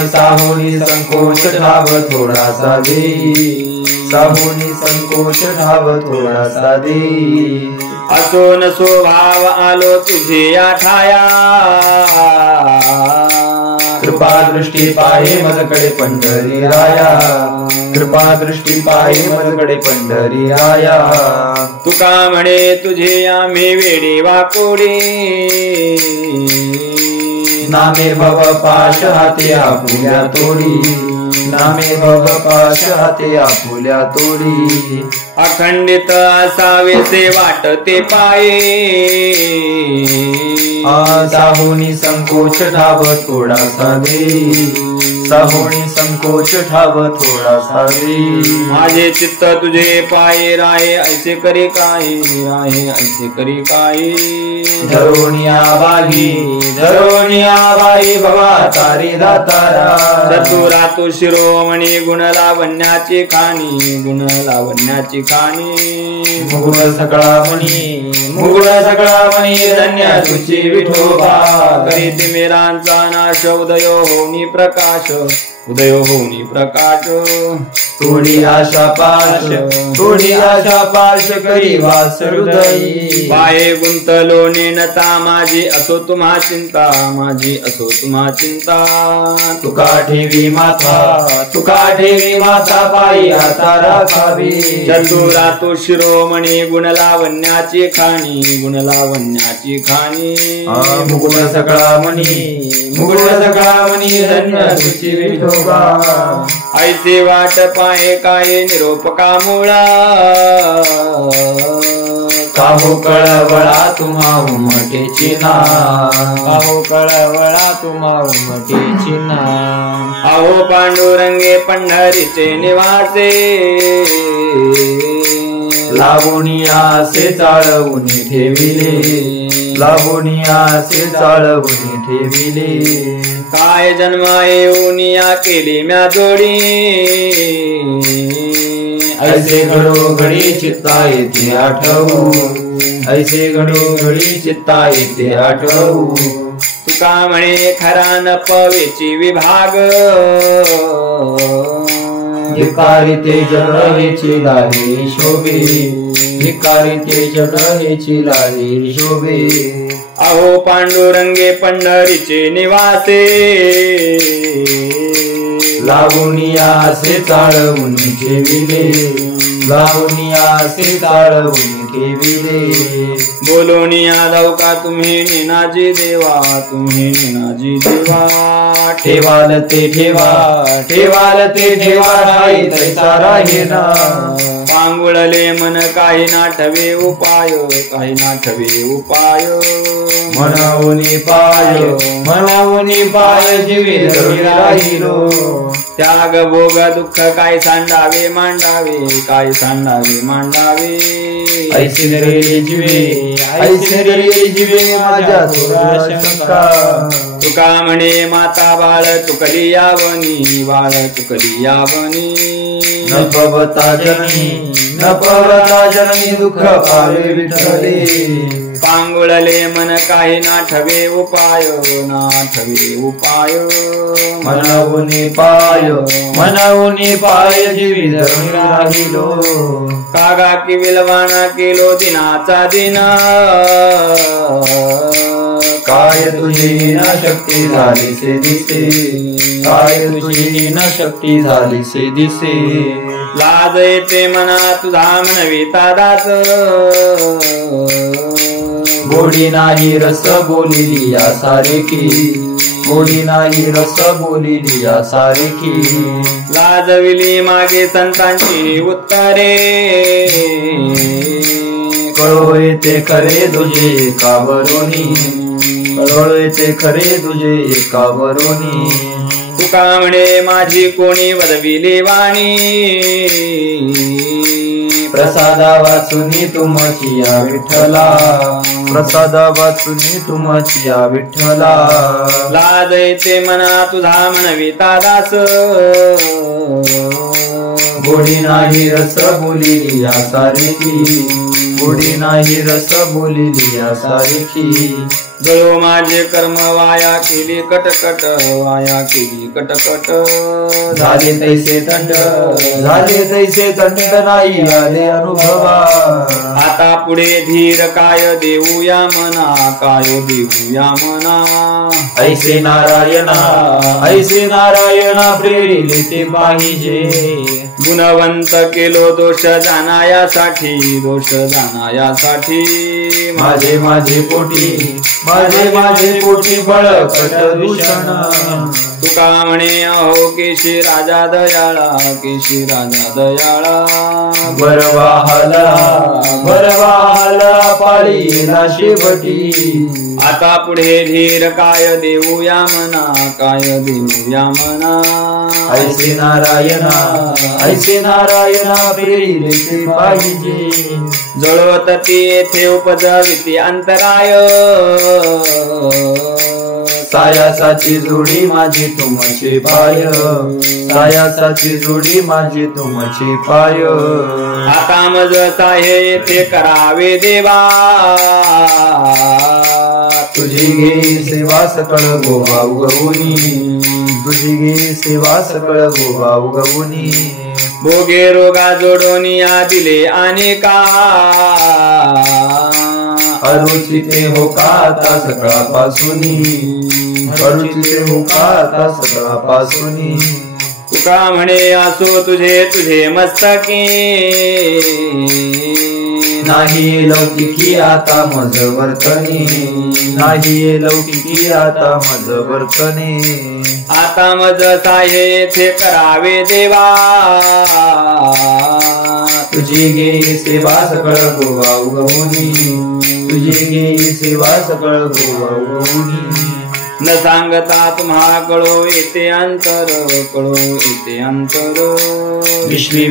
साहुनी संकोच ठाव थोडासा देई साहुनी संकोच ठाव थोडासा देई असो नसो भाव आलो तुझे या ठाया कृपा दृष्टी पाहे मजकडे पंढरी राया कृपा दृष्टी पाहे मजकडे पंढरी राया तुका म्हणे तुझे आम्ही वेडे वाकोडे नामे भव पाश हाते आपुल्या तोडी नामे भव पाश हाते आपुल्या तोडी अखंडित असावे से वाटते पाये साहुनी संकोच ठाव थोडासा देई साहुनी संकोच ठाव थोडासा देई माझे चित्त तुझे पाये राहे ऐसे करी काही धरोनिया बाई भवा तारी दातारा चतुरा तू शिरोमणी गुण लावण्याची खाणी मुगुळ सकळा मणी धन्य तुझी विठोबा करीत मेरांचा नाश उदय होनी प्रकाश थोडी आशा पाश करी वास हृदयी पाये गुंतलो नेनता माझी असो तुम्हा चिंता तुका ठेवी माता पायी आता राखावी चतुरा तू शिरोमणी गुण लावण्याची खाणी मुगुळ सकळा मणी धन्य तुझी विठोबा ऐसे वाट पाये काय निरोपका मुळा काहो कळवळा तुम्हा उमटेची ना अहो पांडुरंगे पंढरीचे निवासे लावणिया से चाळवून ठेविले काय जन्मा येऊनिया केली म्या जोडी ऐसे घडोघडी चित्ता येते आठवू तुका म्हणे खरा न पवेची विभाग धिक्कारिते जग हेची लाही शोभे अहो पांडुरंगे पंढरीचे निवासे लावणिया से चाळवून ठेविले बोलोनिया लवका तुम्ही निनाजी देवा ठेवाल ते ठेवा नाही तैसा राहिना पांगुळले मन काही नाठवे उपाय म्हणावूनी पाय जीवे राहिलो त्याग भोग दुःख काय सांडावे मांडावे ऐसे नरेले जीवे माझ्या थोरा शंका तुका म्हणे माता बाळ चुकली यावनी, बाळ चुकली यावनी. न पवता जननी दुःख पावे विठ्ठले. पांगुळले मन काही ना ठवे उपाय, ना ठवे उपाय. मनवुनी पाय जीवी धरून राहिलो. कागा की विलवाना केलो दिनाचा दिन. काय तुझी न शक्ती झाली से दिसे, काय तुझी न शक्ती झाली से दिसे. लाज येते मना तुझा म्हणविता दास. गोडी नाही रस बोलिली या सारेखी, गोडी नाही रस बोलिली या सारेखी. लाजविली मागे संतांची उत्तरे. कळो येते खरे तुझे एका वरोनी, कळो येते खरे तुझे एका वरोनी. तुका म्हणे माझी कोणी वदविली वाणी. प्रसादा वाचुनी तुमची या विठ्ठला, प्रसादा वाचुनी तुमची या विठ्ठला. लाज येते मना तुझा म्हणविता दास. गोडी नाही रस बोलिली या सारेखी, गोडी नाही रस बोलिली या सारेखी. जळो माझे कर्म वाया केली कटकट, वाया केली कटकट. झाले तैसे दंड, झाले तैसे दंड नाही आले अनुभवा. आता पुढे धीर काय देऊया मना, काय देऊया मना. ऐसे नारायणा, ऐसे नारायणा प्रेरिले ते पाहिजे. गुणवंत केलो दोष जाणायासाठी, दोष जाणायासाठी. माझे माझे पोटी, माझे पोटी बळकट दूषण. तुका म्हणे अहो केशी राजा दयाळा, केशी राजा दयाळा. बरवाहला पाळी शेवटी. आता पुढे धीर काय देऊया मना, काय देऊया मना. ऐसे नारायणा प्रेरिले ते पाहिजे. जळवत ती येथे उपजविती अंतराय. सायासाची जोडी माझी तुमचे पाय, सायासाची जोडी माझी तुमचे पाय. आता मज साहे येथे करावे देवा. तुझी घे सेवा सकळ गोवा उगवुनी, तुझी घे सेवा सकळ गोवा उगवुनी. भोगे रोगा जोडोनिया दिले अनेका. अरुचिते हो का आता सकाळपासूनी, अरुचिते हो का आता सकाळपासूनी. तुका म्हणे असो तुझे तुझे मस्तकी. नाही लौकिकी आता मज वर्तनी, नाही लौकिकी आता मज वर्तनी. आता मज साहे येथे करावे देवा. तुझी घे सेवा सकळ गोवा उगवुनी, तुझी घे सेवा सकळ गोवा उगवुनी. न सांगता तुम्हा कळो येते अंतर, कळो येते अंतर. विश्वी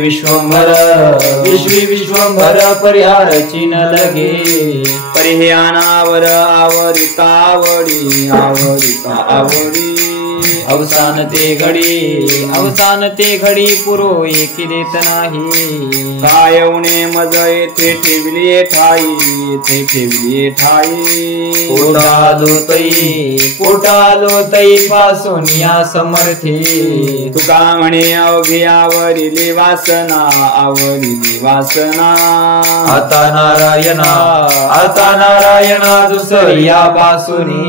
विश्वंभर परिहारची न लगे. परिह्यानावर आवरिता आवडी, आवरिता आवडी. अवसान ते घडी पुरो एकी देत नाही. काय उणे मज येथे ठेवली ठाई, येथे ठेवली ठाई. पोटालो तई पासून या समर्थी. तुका म्हणे अवघी आवरिली वासना, आवरिली वासना. आता नारायणा दुसरी या पासूनी.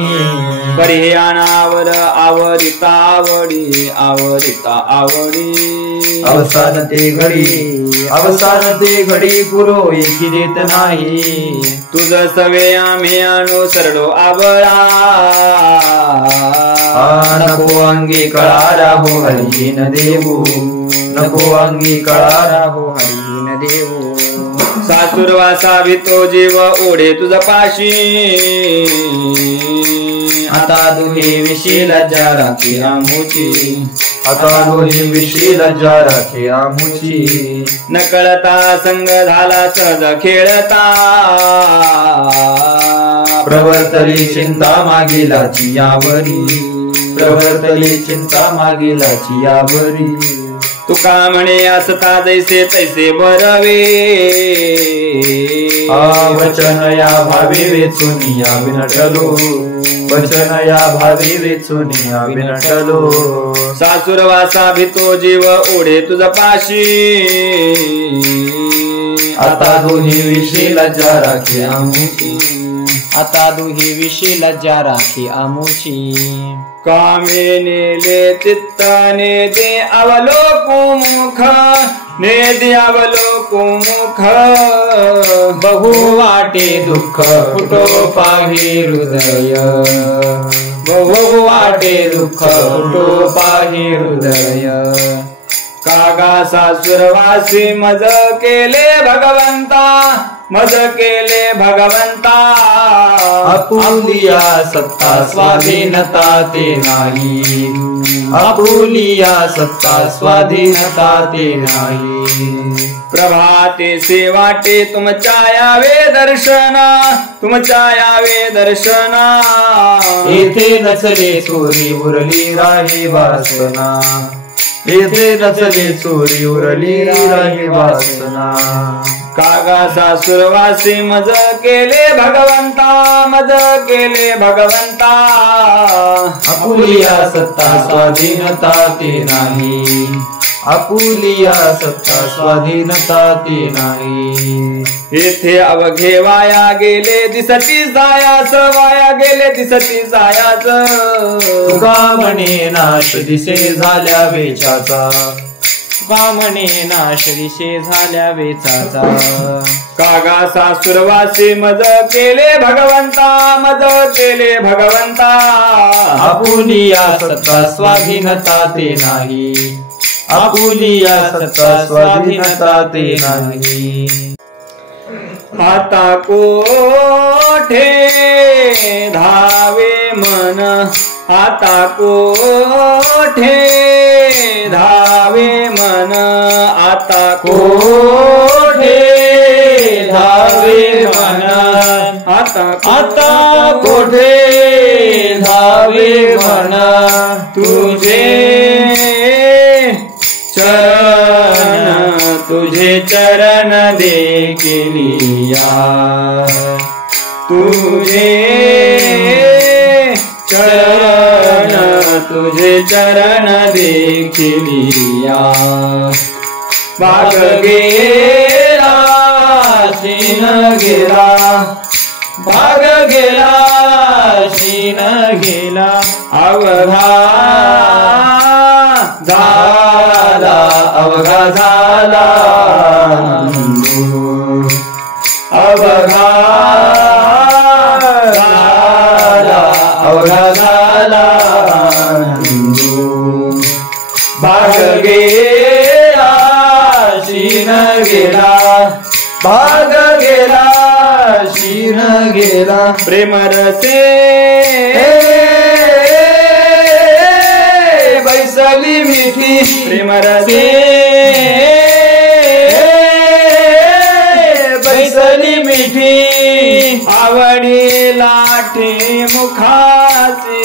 परिह्यानावर आवरिता आवडी, आवरिता आवडी. अवसान ते घडी पुरो एकी देत नाही. तुझ सवे आम्ही अनुसरलो आवळा. नको अंगी कळारा हो हरिहीन देऊ, नको अंगी कळारा हो हरिहीन देऊ. सासुरवासा भीतो जीव ओढे तुझ पाशी. आता दुहे विशी लज्जा राखी आमोची, आता दोन्ही विषयी लज्जा राखे आमुची न कळता संग झाला सहज खेळता प्रवर्तली चिंता मागिलाची यावरी प्रवर्तली चिंता मागिलाची यावरी तुका म्हणे असता जैसे तैसे बरवे वचन या भावी वेचून या विनटलो वचन या भावी वेचून या विनटलो सासुरवासा भीतो जीव ओढे तुझ पाशी आता दोन्ही विषयी लज्जा राखे आमुची आता दुही विषयी लज्जा राखी आमुची कामे नेले चित्ताने दे अवलोकुमुख ने दे अवलोकुमुख बहु वाटे दुःख कुटो पाही हृदय बहु वाटे दुःख कुटो पाही हृदय कागा सासुरवासी मज केले भगवंता मज केले भगवंता आपुलिया सत्ता स्वाधीनता ते नाही आपुलिया सत्ता स्वाधीनता ते नाही प्रभाते से वाटे तुमच्या यावे दर्शना तुमच्या यावे दर्शना येथे नचले चोरी उरली राही वासना येथे नचले चोरी उरली राही वासना कागा सासुरवासी मज केले भगवंता मज केले भगवंता आपुलिया सत्ता स्वाधीनता ते नाही आपुलिया सत्ता स्वाधीनता ते नाही येथे अवघे वाया गेले दिसती जायाच वाया गेले दिसती जायाच तुका म्हणे नाश दिसे झाल्या वेचाचा तुका म्हणे नाश दिशे झाल्या वेचाचा कागा सासुरवासी मज केले भगवंता मज केले भगवंता आपुलिया सत्ता स्वाधीनता ते नाही आपुलिया सत्ता स्वाधीनता ते नाही आता कोठे धावे मन आता कोठे धावे मन आता कोठे धावे मन आता कोठे धावे मन तुझे चरण तुझे चरण देखिलिया तुझे चरण तुझे चरण देखिलिया भाग गेला शीन गेला भाग गेला शीन गेला अवघा झाला अवघा झाला अवघा झाला अवघा झाला भाग गेला शीन गेला भाग गेला शीन गेला प्रेम रसे बैसली मिठी प्रेम रसे बैसली मिठी आवडी लाठी मुखासी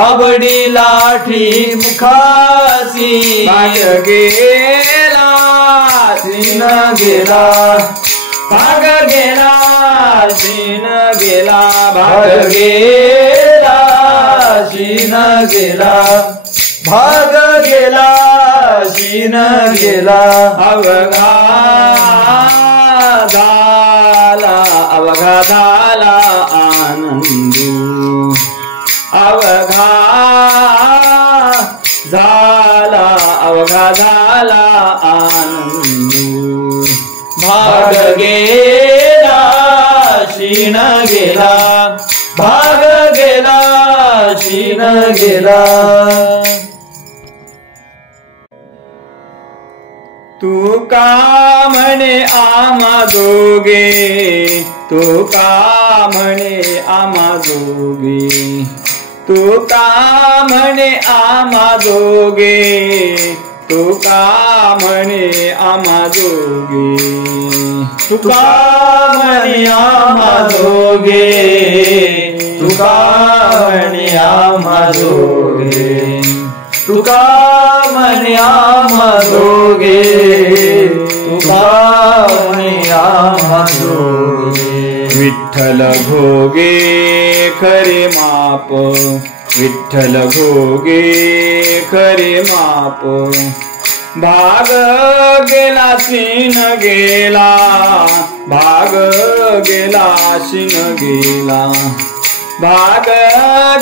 आवडी लाठी मुखासी भाग गेला शीन गेला भाग गेला शीन गेला भाग गेला शीन गेला भाग गेला शीन गेला अवघा झाला अवघा झाला आनंदू अवघा झाला अवघा झाला आनंदू भाग गेला शीन गेला भाग गेला शीन गेला तू का म्हणे आम्हा दोघे तू का म्हणे आम्हा दोघे तुका म्हणे आम्हा जोगे, तुका म्हणे आम्हा जोगे, तुका म्हणे आम्हा जोगे, तुका म्हणे आम्हा जोगे, तुका म्हणे आम्हा जोगे, तुका म्हणे आम्हा जोगे. विठ्ठल घोगे खरे माप, विठ्ठल घोगे खरे माप, भाग गेला सीन गेला, भाग गेला सीन गेला, भाग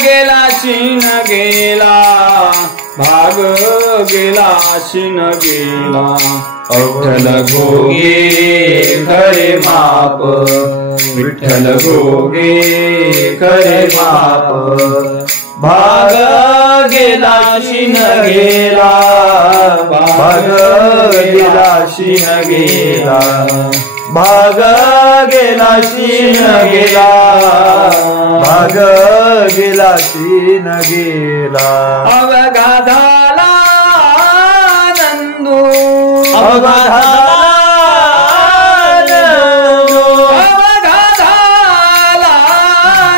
गेला सीन गेला, भाग गेला सीन गेला. विठ्ठल घोगे खरे माप, विठ्ठल घोगे खरे माप, भाग गेला शीन गेला, भाग गेला शीन गेला, भाग गेला शीन गेला, भाग गेला शीन गेला. अवघाधाला नंदू, अवघाधाला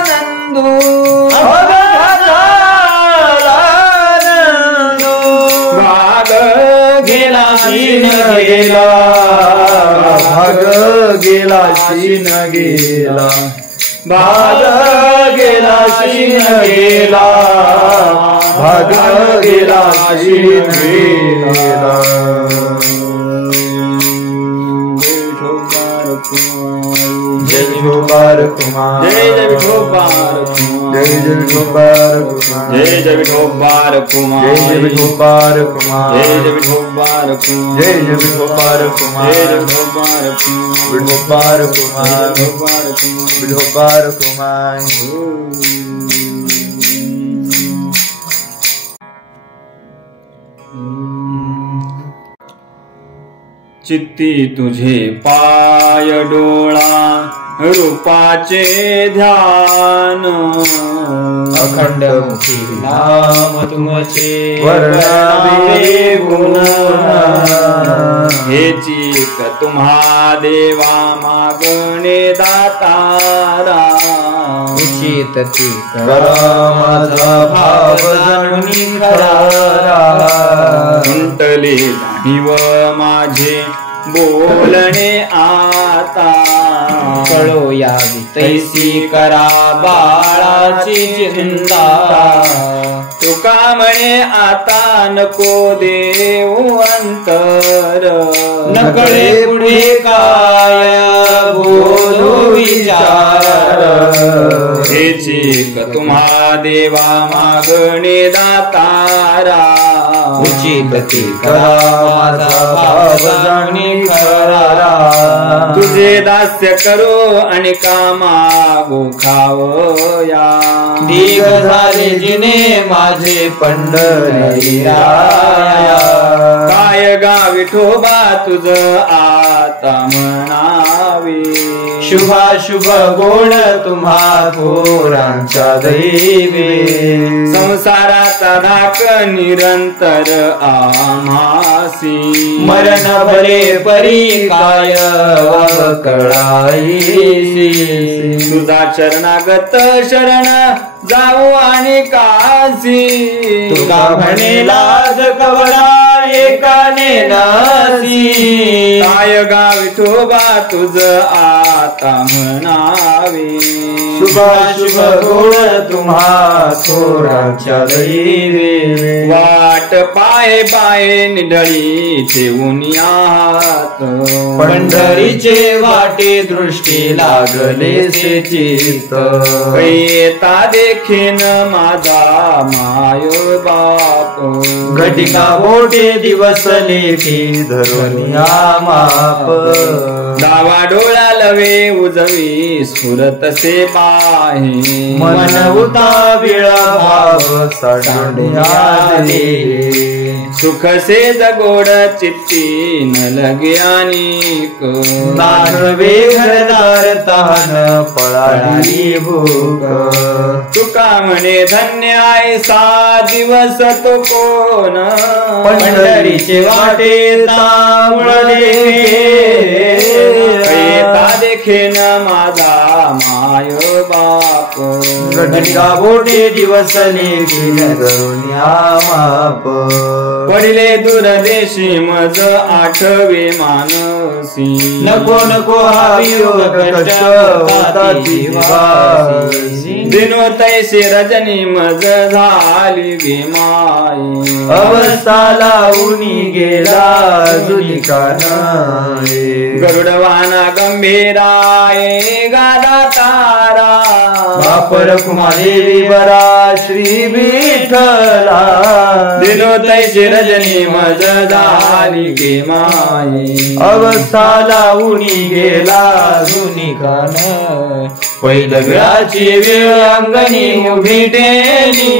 नंदू, शीन गेला, भाग गेला शीन गेला, भाग गेला शीन गेला, भाग गेला शीन गेला. जय विठोबार कुमार, जय जय विठोबार कुमार, जय जय विठोबार कुमार, जय जय विठोबार कुमार, जय जय विठोबार कुमार, जय जय विठोबार कुमार, जय जय विठोबार कुमार, जय जय विठोबार कुमार, विठोबार कुमार, विठोबार कुमार. विठोबार कुमार. चित्ती तुझे पाय डोळा, रूपाचे ध्यान, अखंड मुखी नाम तुमचे, वर्णावे गुण. हे चित तुम्हा देवा मागणे दातारा, उचित ती करा माझा भाव जाणूनी खरा, उंटले जाणीव माझे बोलणे आता, कळो यावी तैसी करा बाळाची चिंता. तुका म्हणे आता नको देऊ अंतर, नकळे पुढे काय बोलू विचार. हे चिक तुम्हा देवा मागणे दातारा, उचित ती करा माझा भाव जाणी खरा. तुझे दास्य करो आणि कामागो खावया, दीर्घ झाले जिने माझे पंढरीराया. काय गा विठोबा तुझ आता म्हणावे, शुभाशुभ गुण तुम्हा थोरांच्या दैवे. संसाराचा धाक निरंतर आम्हासी, मरण भरे परी काय कळाईसी. तुझा चरणागत शरण जाऊ आणि काशी, तुका म्हणे लाज कवला एकाने नासी. काय गा विठोबा तुझ आता म्हणावे, शुभाशुभ गुण तुम्हा थोरांच्या दैवे. वाट पाय पाय निढळी ठेवून हात, पंढरीचे वाटे दृष्टी लागले से चित्त. येता देखीन माझा माय बाप, घटिका बोटे दिवस लेखी धरुनिया माप. डावा डोळा लवे उजवी स्फुरत से पाहे, मन उताविळा भाव साडुनिया दे. सुख सेज गोड चित्ती न लगे अनेक नानवे घरदार तहान पळाली भूक तुका म्हणे धन्य ऐसा दिवस तो कोण पंढरीचे वाटे तांबळे येता देखेन माझा माय बाप गडका बोटे दिवस लेखी करुण्या माप पडिले दूरदेशी मज आठवे मानसी नको नको हा वियोग कष्ट पाताती वासी दिनो तैसे रजनी मज झाली भीमाई अवस्था लावूनी गेला जुनी कानाळे गरुडवाना गंभीराय गादा तारा बापर कुमादेवी बरा श्री विठ्ठला दिनो तैसे रजनी मज झाली भीमाई अवस्था लावूनी गेला जुनी कान पहिलं वेळाची वेळ अंगणी उभी टेनी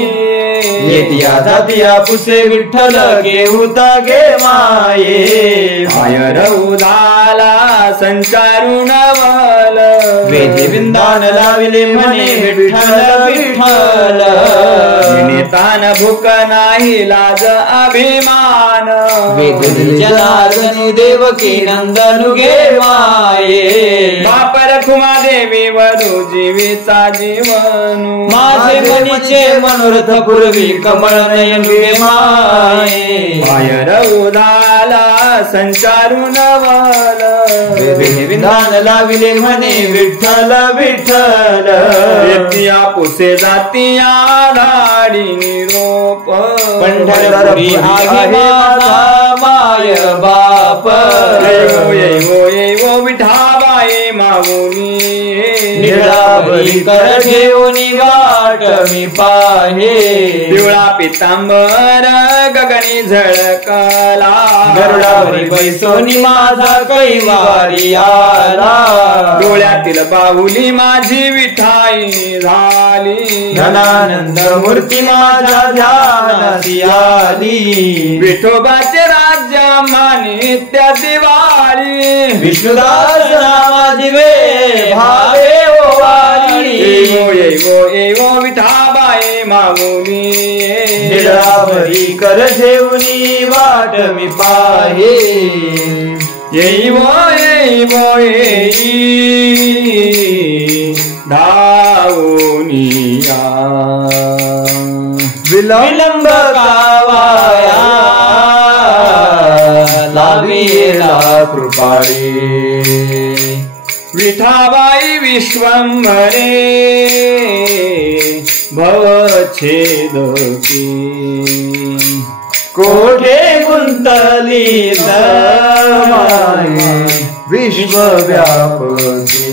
येतिया जातिया पुसे विठ्ठल घेऊता गे माये पायर उदाला संचारून वल वेदी विंदान लाविले म्हणे विठ्ठल विठ्ठल नितान भूक नाही लाज अभिमान वेदीच्या लाजनी देवकी नंदनु गे माये बापर खुमा देवी वधू जीवीचा जीवनू माझे मनीचे मनोरथ पूर्वी कमळ नयन गे माये पायर उदाला संचारून वल वेदी विंदान लाविले म्हणे विठ्ठल विठ्ठल येतिया पुसे जातिया धाडी निरोप पंढरपुरी आहे माझा माय बाप येवो विठाबाई मागुनी निळावरी कर घेऊनी वाट मी पाहे पिवळा पितांबर गगनी झळकला गरुडावरी बैसोनी माझा कैवारी आला डोळ्यातील बाहुली माझी विठाई झाली धनानंद मूर्ती माझ्या ध्यानासी आली विठोबाचे राज्य मानित्य दिवाळी विष्णुदास नामाची वे भावे ओवाळी येवो विठाबाई मागुनी निळावरी कर घेऊनी वाट मी पाहे येवो येई धावूनिया विलंब कावाया लावीला कृपाळी विठाबाई विश्वंभरे भवछेदकी कोठे गुंतली माये विश्वव्यापकी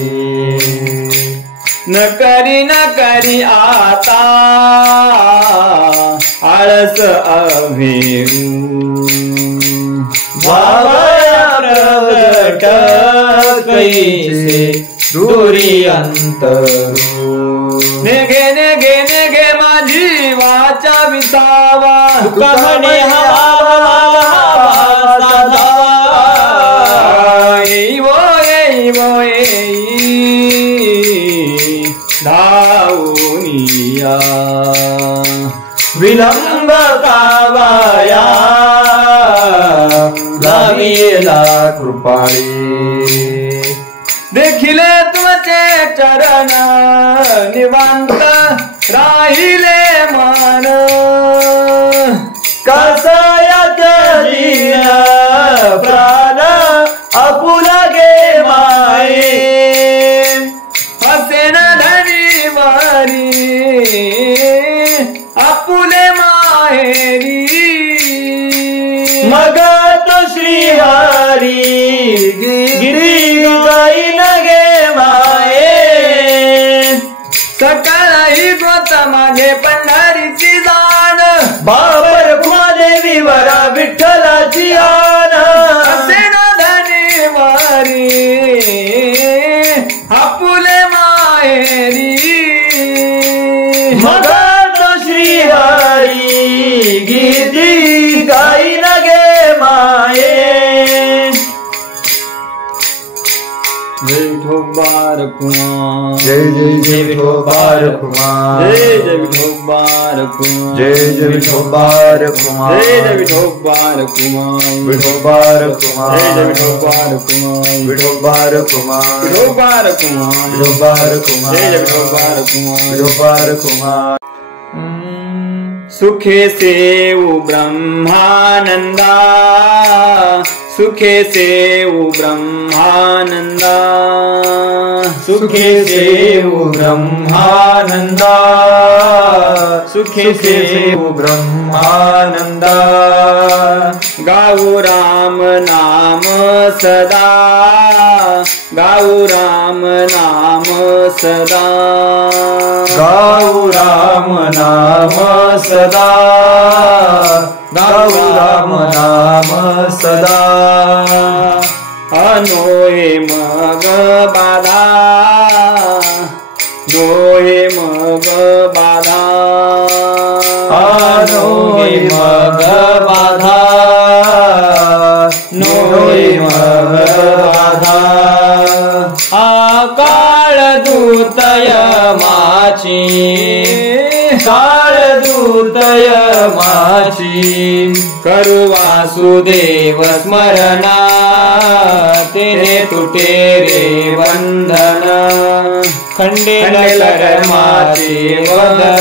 न करी आता आळस अभेरू भावया प्रगट कैसे दूरी अंतरू नेगे माझी वाचा विसावा कमने येवो धावूनिया विलंब कावाया लावीला कृपाळी देखिले तुमचे चरण निवांत राहिले मन कसया दीन प्राण आपुला गे माये हसेन धनी वारी आपुले माहेरी मग तो श्रीहरी गिरी गाई नगे माये सकळही गोत मागे पंढरीची जाण बाबर कुमादेवी वरा विठ्ठलाची आन हसेन धनी वारी आपुले माहेरी मग तो श्रीहरी गिरी गाई जय विठोबा रखुमा जय जय जय विठोबा रखुमा जय जय विठोबा रखुमा जय जय विठोबा रखुमा जय जय विठोबा रखुमा विठोबा रखुमा जय जय विठोबा रखुमा विठोबा रखुमा विठोबा रखुमा विठोबा रखुमा जय जय विठोबा रखुमा विठोबा रखुमा सुखे सेवु ब्रह्मानंदा सुखे सेवु ब्रह्मानंदा सुखे सेवु ब्रह्मानंदा सुखे सेवु ब्रह्मानंदा गाऊ राम नाम सदा गाऊ राम नाम सदा गाऊ राम नाम सदा गाऊ राम नाम सदा अनोहे मग बाधा नोहे मग बाधा अनोहे मग बाधा नोहे मग बाधा काळ दूतय माची काळ दूतय माची करु वासुदेव स्मरणा तेने तुटे रे बंधन खंडेल कर्माचे वदना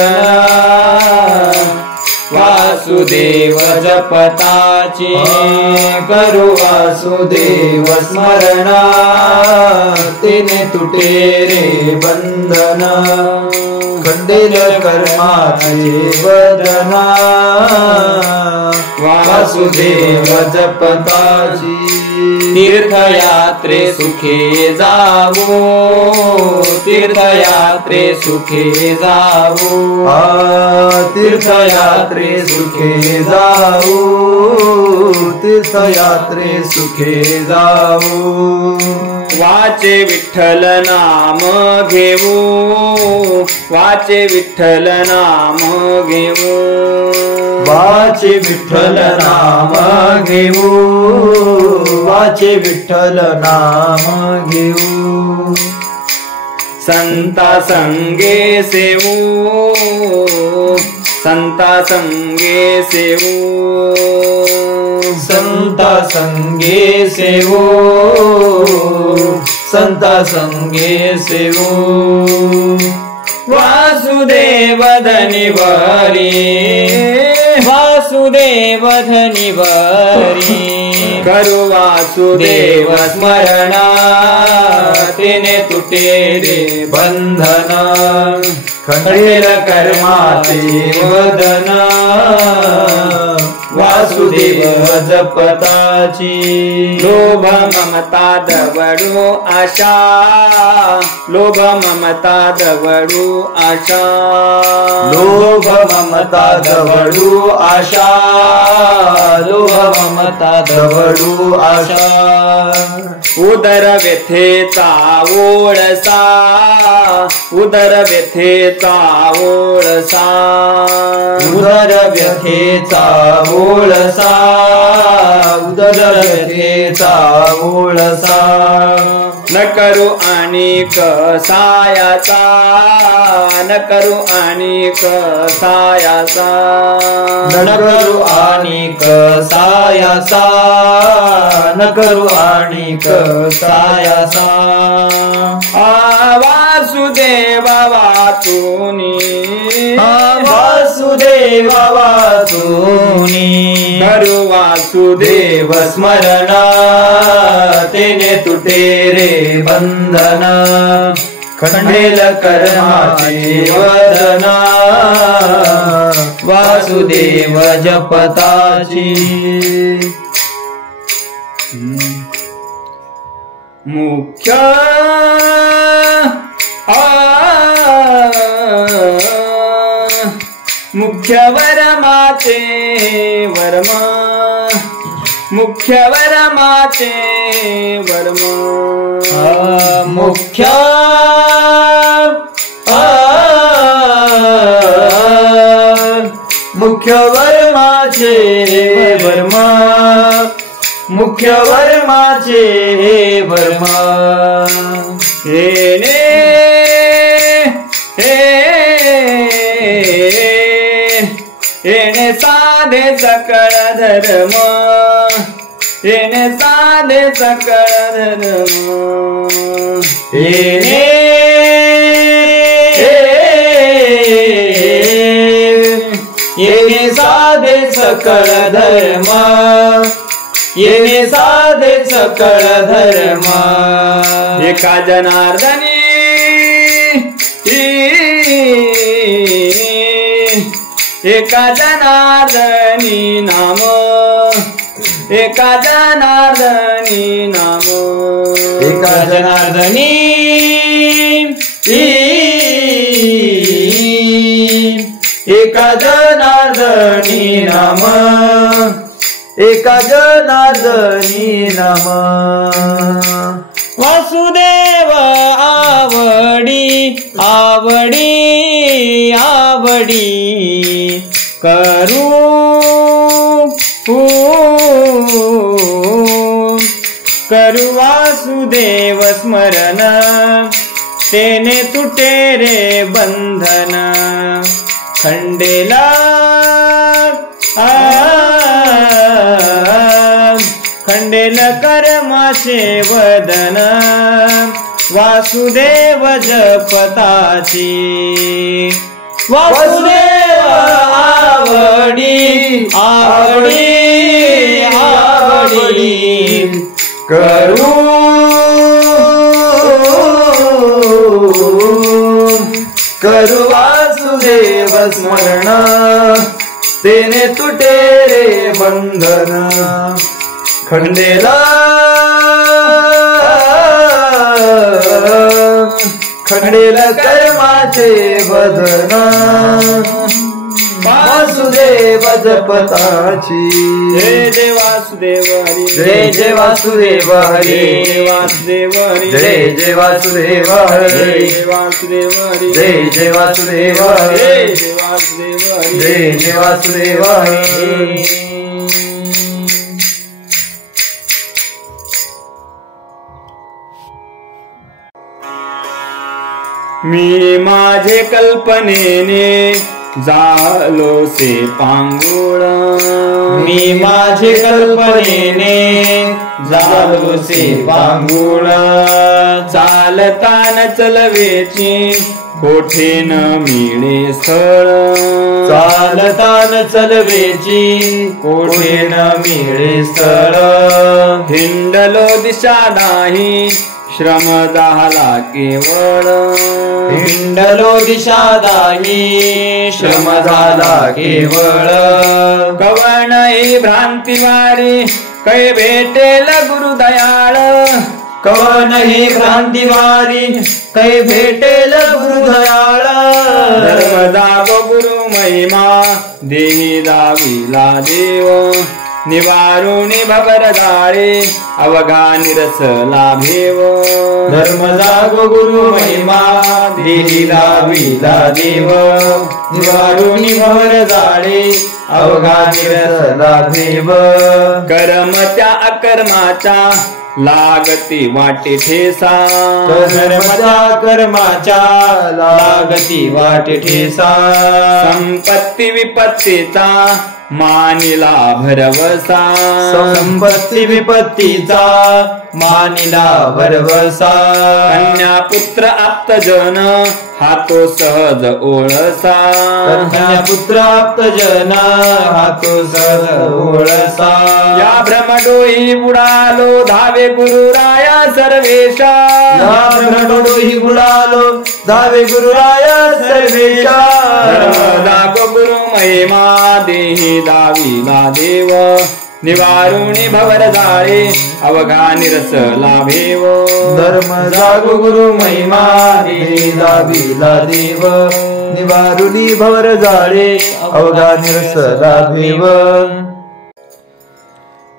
वासुदेव जपताची करू वासुदेव स्मरणा तिने तुटे रे बंधना खंडेल कर्माचे वदना वासुदेव जपताची तीर्थयात्रे सुखे जावो तीर्थयात्रे सुखे जावो तीर्थयात्रे सुखे जाऊ तीर्थयात्रे सुखे जाऊ वाचे विठ्ठल नाम घेऊ वाचे विठ्ठल नाम घेऊ वाचे विठ्ठल नाम घेऊ वाचे विठ्ठल नाम घेऊ संता संगे सेवू संता संगे सेवू संता संगे सेवू संता संगे सेवू वासुदेव धनिवरी वासुदेव धनिवरी करु वासुदेव स्मरणा तेने तुटे रे बंधना खंडेल कर्माचे वदना वासुदेव जपताची लोभ ममता दवडू आशा लोभ ममता दवडू आशा लोभ ममता दवडू आशा लोभ ममता दवडू आशा उदर व्यथेचा ओळसा उदर व्यथेचा ओळसा उदर व्यथेचा ओळसा उदर व्यथेचा ओळसा न करू आणि कसायाचा न करू आणि कसायाचा न करू आणि कसायाचा न करू आणि कसायाचा वासुदेवा वाचूनी वासुदेवा वाचूनी करू वासुदेव स्मरणा तेने तुटे रे बंधना खंडेल कर्माचे वदना वासुदेव जपताची मुख्य मुख्य वरमाचे वर्म मुख्य वरमाचे वर्म मुख्य मुख्य वर्माचे वर्मा मुख्य वर्माचे वर्मा सकळ धर्म येणे साधे सकळ धर्म येणे साधे सकळ धर्म येणे साधे सकळ धर्म एका जनार्दनी एका जनार्दनी नाम एका जनार्दनी नाम एका जनार्दनी एका जनार्दनी नाम एका जनार्दनी नाम वासुदेव आवडी आवडी आवडी करू करू वासुदेव स्मरण तेने तुटे रे बंधन खंडेला खंडेल कर्माचे वदन वासुदेव जपताची वासुदेव आवडी आवडी आवडी करू करू वासुदेव स्मरण तेने तुटे रे बंधन खंडेला खंडेल कर्माचे वदन वासुदेव जपताची जय जय वासुदेव हरी जय जय वासुदेव हरी वासुदेव हरी जय जय वासुदेव हरी जय वासुदेव हरी जय जय वासुदेव हरी जय वासुदेव हरी जय जय वासुदेव हरी मी माझे कल्पनेने झालोसे पांगुळ मी माझे कल्पनेने झालोसे पांगुळ चालतान चलवेची कोठे न मिळे स्थळ चालतान चलवेची कोठे न मिळे स्थळ हिंडलो दिशा नाही श्रम झाला केवळ हिंडलो दिशा दाही श्रम झाला केवळ कवण ही भ्रांती वारी कै भेटेल गुरुदयाळ कवन ही भ्रांतिवारी कै भेटेल गुरुदयाळ धर्म जागो गुरु महिमा देही दाविला देव निवारुणी भवर जाळे अवघा निरस लाभेव धर्म जागो गुरु महिमा देही लाविला देव निवारुणी भवर जाळे अवघा निरस लाभेव कर्म त्या अकर्माच्या लागती वाटे ठेसा धर्मच्या कर्माच्या लागती वाटे ठेसा संपत्ती विपत्तीचा मानिला भरवसा संपत्ती विपत्तीचा मानिला भरवसा कन्या पुत्र आप्तजन हातो सहज ओळसा कन्या पुत्र आप्तजन हातो सहज ओळसा या भ्रमडोही बुडालो धावे गुरुराया सर्वेशा या भ्रमडोही बुडालो धावे गुरुराया सर्वेशा धर्म जागो गुरु महिमा देही दाविला देव निवारुणी भवर जाळे अवघा निरस लाभेव धर्म जागो गुरु महिमा देही दाविला देव निवारुणी भवर जाळे अवघा निरस लाभेव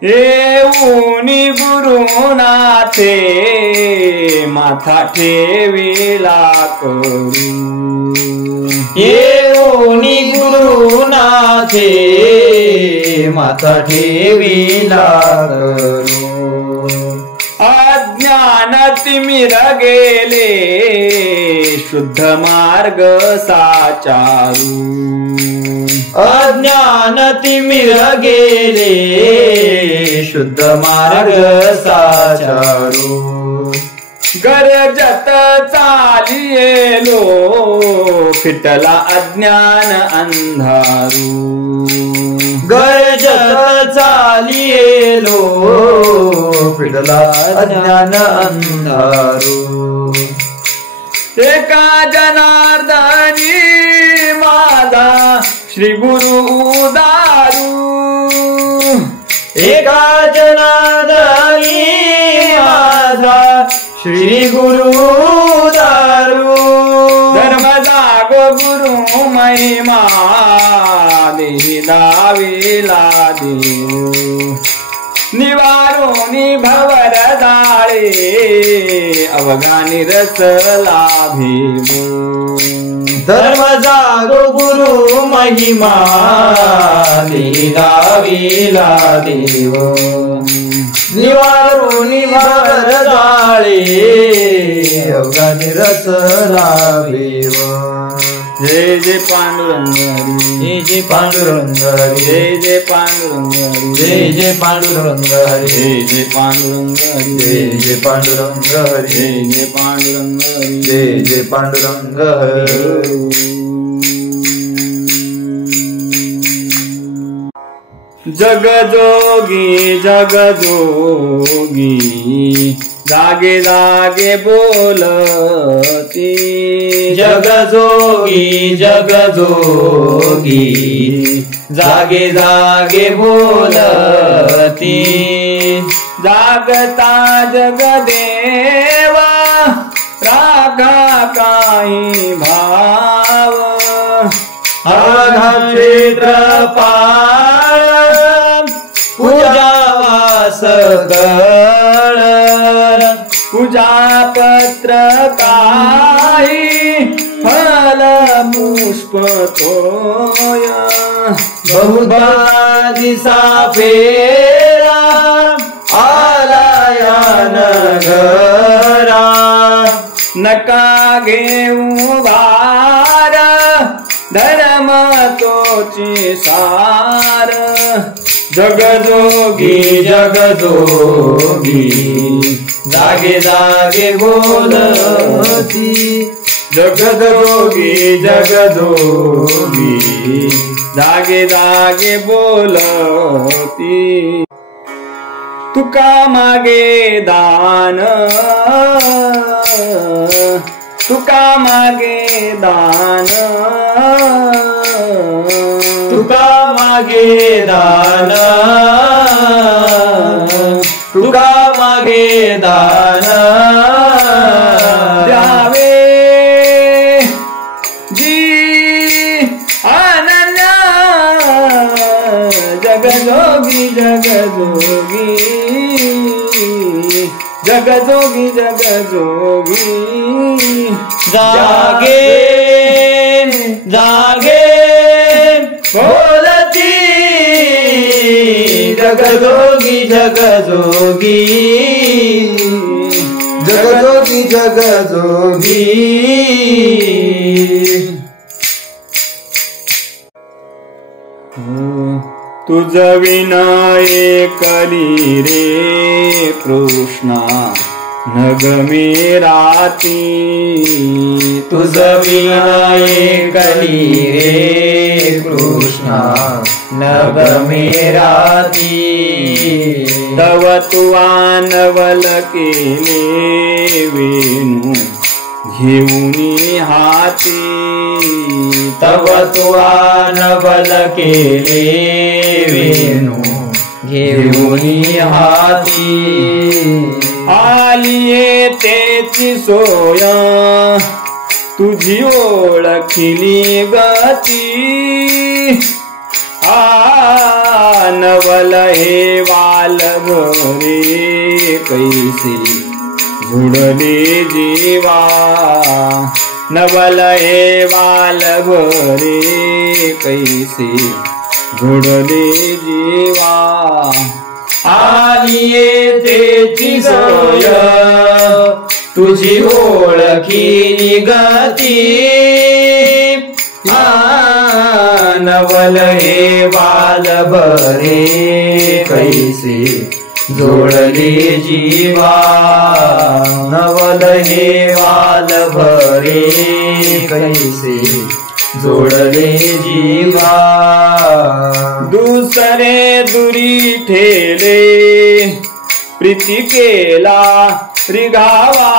येऊनी गुरुनाथे माथा ठेविला करू येऊनी गुरुनाथे माथा ठेविला करू अज्ञान तिमिर गेले शुद्ध मार्ग साचारू अज्ञान तिमिर गेले शुद्ध मार्ग साचारू गरजत चालियेलो फिटला अज्ञान अंधारू गरजत चालियेलो फिटला अज्ञान अंधारू एका जनार्दनी माझा श्री गुरु दारू एका जनार्दनी माझा श्री गुरु दारू धर्म जागो गुरु महिमा देही दाविला देऊ निवारोनी भवर दाळे अवघानी रस लाभिवो धर्म जागो गुरु महिमा देवाविला देव निवारोनी भवर दाळे अवघानी रस लाभिव जय जय पांडुरंग हरी जय जय पांडुरंग हरी जय जय पांडुरंग हरी जय जय पांडुरंग हरी जय जय पांडुरंग हरी जय जय पांडुरंग हरी जय जय पांडुरंग हरी जय जय पांडुरंग हरी जगजोगी जगजोगी जागे जागे बोलती जगजोगी जगजोगी जागे जागे बोलती जागता जगदेवा रागा काही भाव अवघा क्षेत्रपाळ पूजावास कळ पूजा पत्र काही फल पुष्प तोय बहुधा दिसा फेरा आलाया नगरा नका घेऊ भार धर्म तोची सार जगजोगी जगजोगी जागे जागे बोलती जगजोगी जगजोगी जागे जागे बोलती तुका मागे दान तुका मागे दान तुका मागे दान तुका मागे दान द्यावे जी अनन्या जगजोगी जगजोगी जगजोगी जगजोगी जागे जागे बोलती जगजोगी जगजोगी जगजोगी जगजोगी तुझ विनय करी रे कृष्णा नग मेराती तुझ विनय करी रे कृष्णा नग मेराती तव तू आनवल केले वेणू घेऊनी हाती तव तू आनवल केले वेणू घेऊनी हाती आलिये तेची सोय तुझी ओळखिली गती आनवल हे वाल घरे कैसे झुडले जीवा नवल हे वाल घरे कैसे झुडले जीवा आलिये तेची सोय तुझी ओळखी गती नवल हे बाल बरे कैसे जोडले जीवा नवल हे बाल भरे कैसे जोडले जीवा दुसरे दुरी ठेले प्रीती केला रिघावा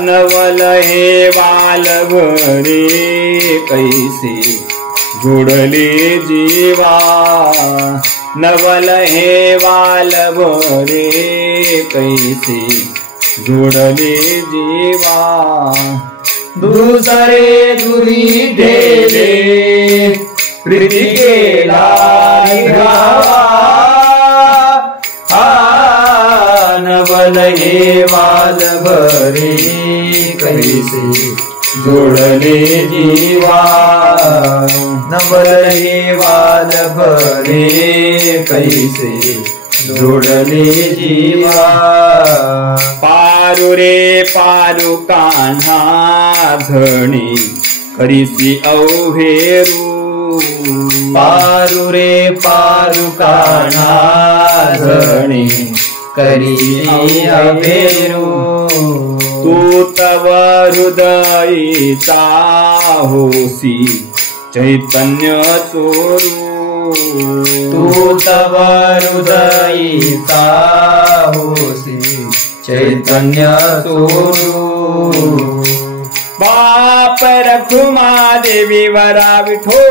नवल हे बाल भरे कैसे जोडले जीवा नवल हे बाल भरे कैसे जोडले जीवा दुसरे दुरी ठेले प्रीती केला रिघावा नवल हे बाल भरे कैसे जोडले जीवा नवल हे बाल भरे कैसे जोडले जीवा पारू रे पारू कान्हा धणी करीसी अवहेरू पारू रे पारू कान्हा धणी करी अवेरू तू तव हृदयीचा होसी चैतन्य चोरू तू तव हृदयीचा होसी चैतन्य चोरू बाप रखुमा देवी वरा विठो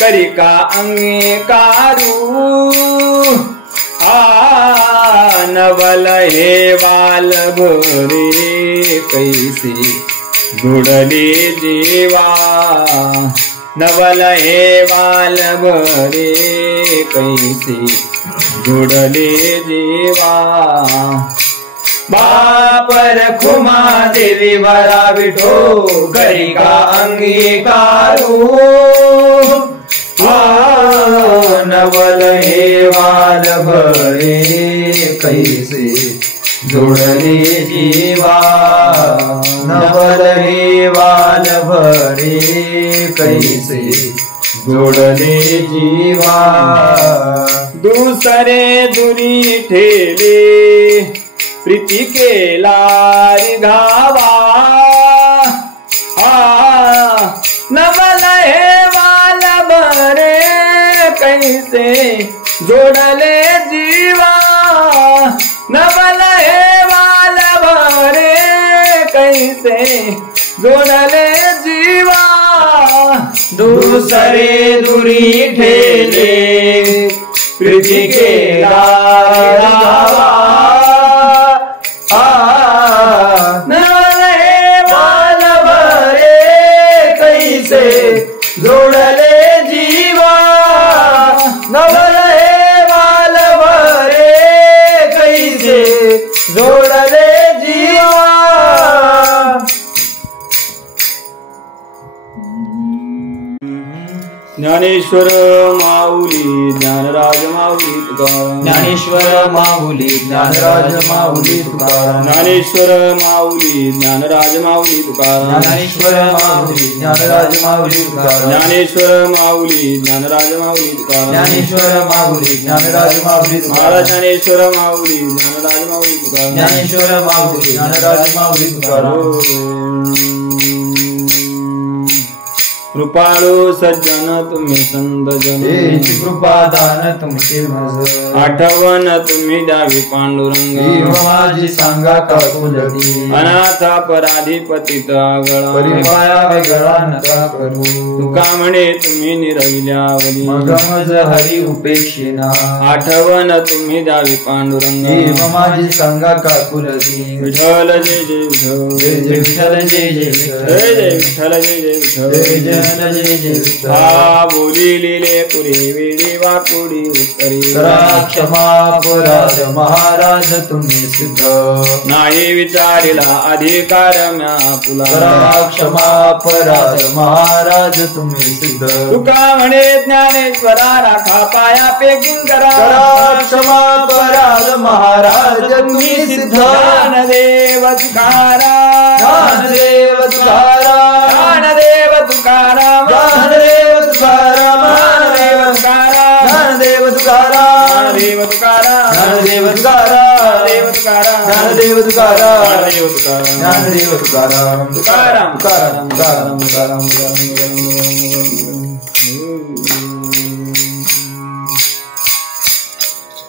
करिका अंगीकारू नवल हे बाल भरे कैसे जोडले जीवा नवल हे बाल भरे कैसे जोडले जीवा बाप रखुमा देवी वरा विठो करिका अंगीकारू नवल हे बाल भरे कैसे जोडले जीवा नवल हे बाल भरे कैसे जोडले जीवा दुसरे दुरी ठेले प्रीती केला रिघावा नवल हे बाल भरे कैसे जोडले जीवा नवल हे बाल भरे कैसे जोडले जीवा दुसरे दुरी ठेले प्रीती केला रिघावा नवल हे बाल भरे कैसे जोडले जीवा नवल हे बाल भरे कैसे जोडले जीवा ज्ञानेश्वर माऊली ज्ञानराज माऊली तुकाराम ज्ञानेश्वर माऊली ज्ञानराज माऊली तुकाराम ज्ञानेश्वर माऊली ज्ञानराज माऊली तुकाराम ज्ञानेश्वर माऊली ज्ञानराज माऊली तुकाराम ज्ञानेश्वर माऊली ज्ञानराज माऊली तुकाराम ज्ञानेश्वर माऊली ज्ञानराज माऊली महाराज तुकाराम ज्ञानेश्वर माऊली ज्ञानराज माऊली तुकाराम ज्ञानेश्वर माऊली ज्ञानराज माऊली तुकाराम कृपाळू सज्जन तुम्ही संत जन हेची कृपा दान तुमचे मज आठवण तुम्ही द्यावी पांडुरंग देव माझी सांगा का कुलती अनाथ अपराधी पतित आगळा परिपाया वेगळा नका करू तुका म्हणे तुम्ही निरविल्यावली मग मज हरी उपेक्षिना आठवण तुम्ही द्यावी पांडुरंग देव माझी सांगा का कुलती विठ्ठल जय जय विठ्ठल जय जय विठ्ठल जय जय विठ्ठल जय जय विठ्ठल जय जय विठ्ठल जय जय विठ्ठल जय जय विठ्ठल. हा बोली लिले पुरे वेळी वाकुडी उत्तरी. करा क्षमा अपराध महाराज तुम्ही सिद्ध. नाही विचारिला अधिकार म्या पुला. करा क्षमा अपराध महाराज तुम्ही सिद्ध. तुका म्हणे ज्ञानेश्वरा राखा पाया पेकिंग करा. करा क्षमा अपराध महाराज तुम्ही सिद्ध. ज्ञानदेव तुकाराम. ज्ञानदेव तुकाराम. ज्ञानदेव तुकाराम. ज्ञानदेव तुकाराम. ज्ञानदेव तुकाराम. ज्ञानदेव तुकाराम. ज्ञानदेव तुकाराम. ज्ञानदेव तुकाराम. ज्ञानदेव तुकाराम. ज्ञानदेव तुकाराम. ज्ञानदेव तुकाराम. ज्ञानदेव तुकाराम. तुकाराम. तुकाराम तुकाराम तुकाराम.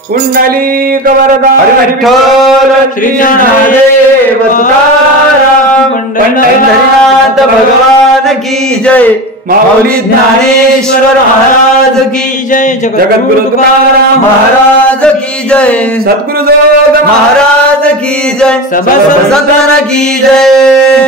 कुंडली कवरदा विठ्ठल श्री ज्ञानदेव तुकाराम. पंढरीनाथ भगवान की जय. माऊली ज्ञानेश्वर महाराज की जय. जगद्गुरु तुकाराम महाराज की जय. सद्गुरु महाराज महाराज की जय. सभा संतान की जय.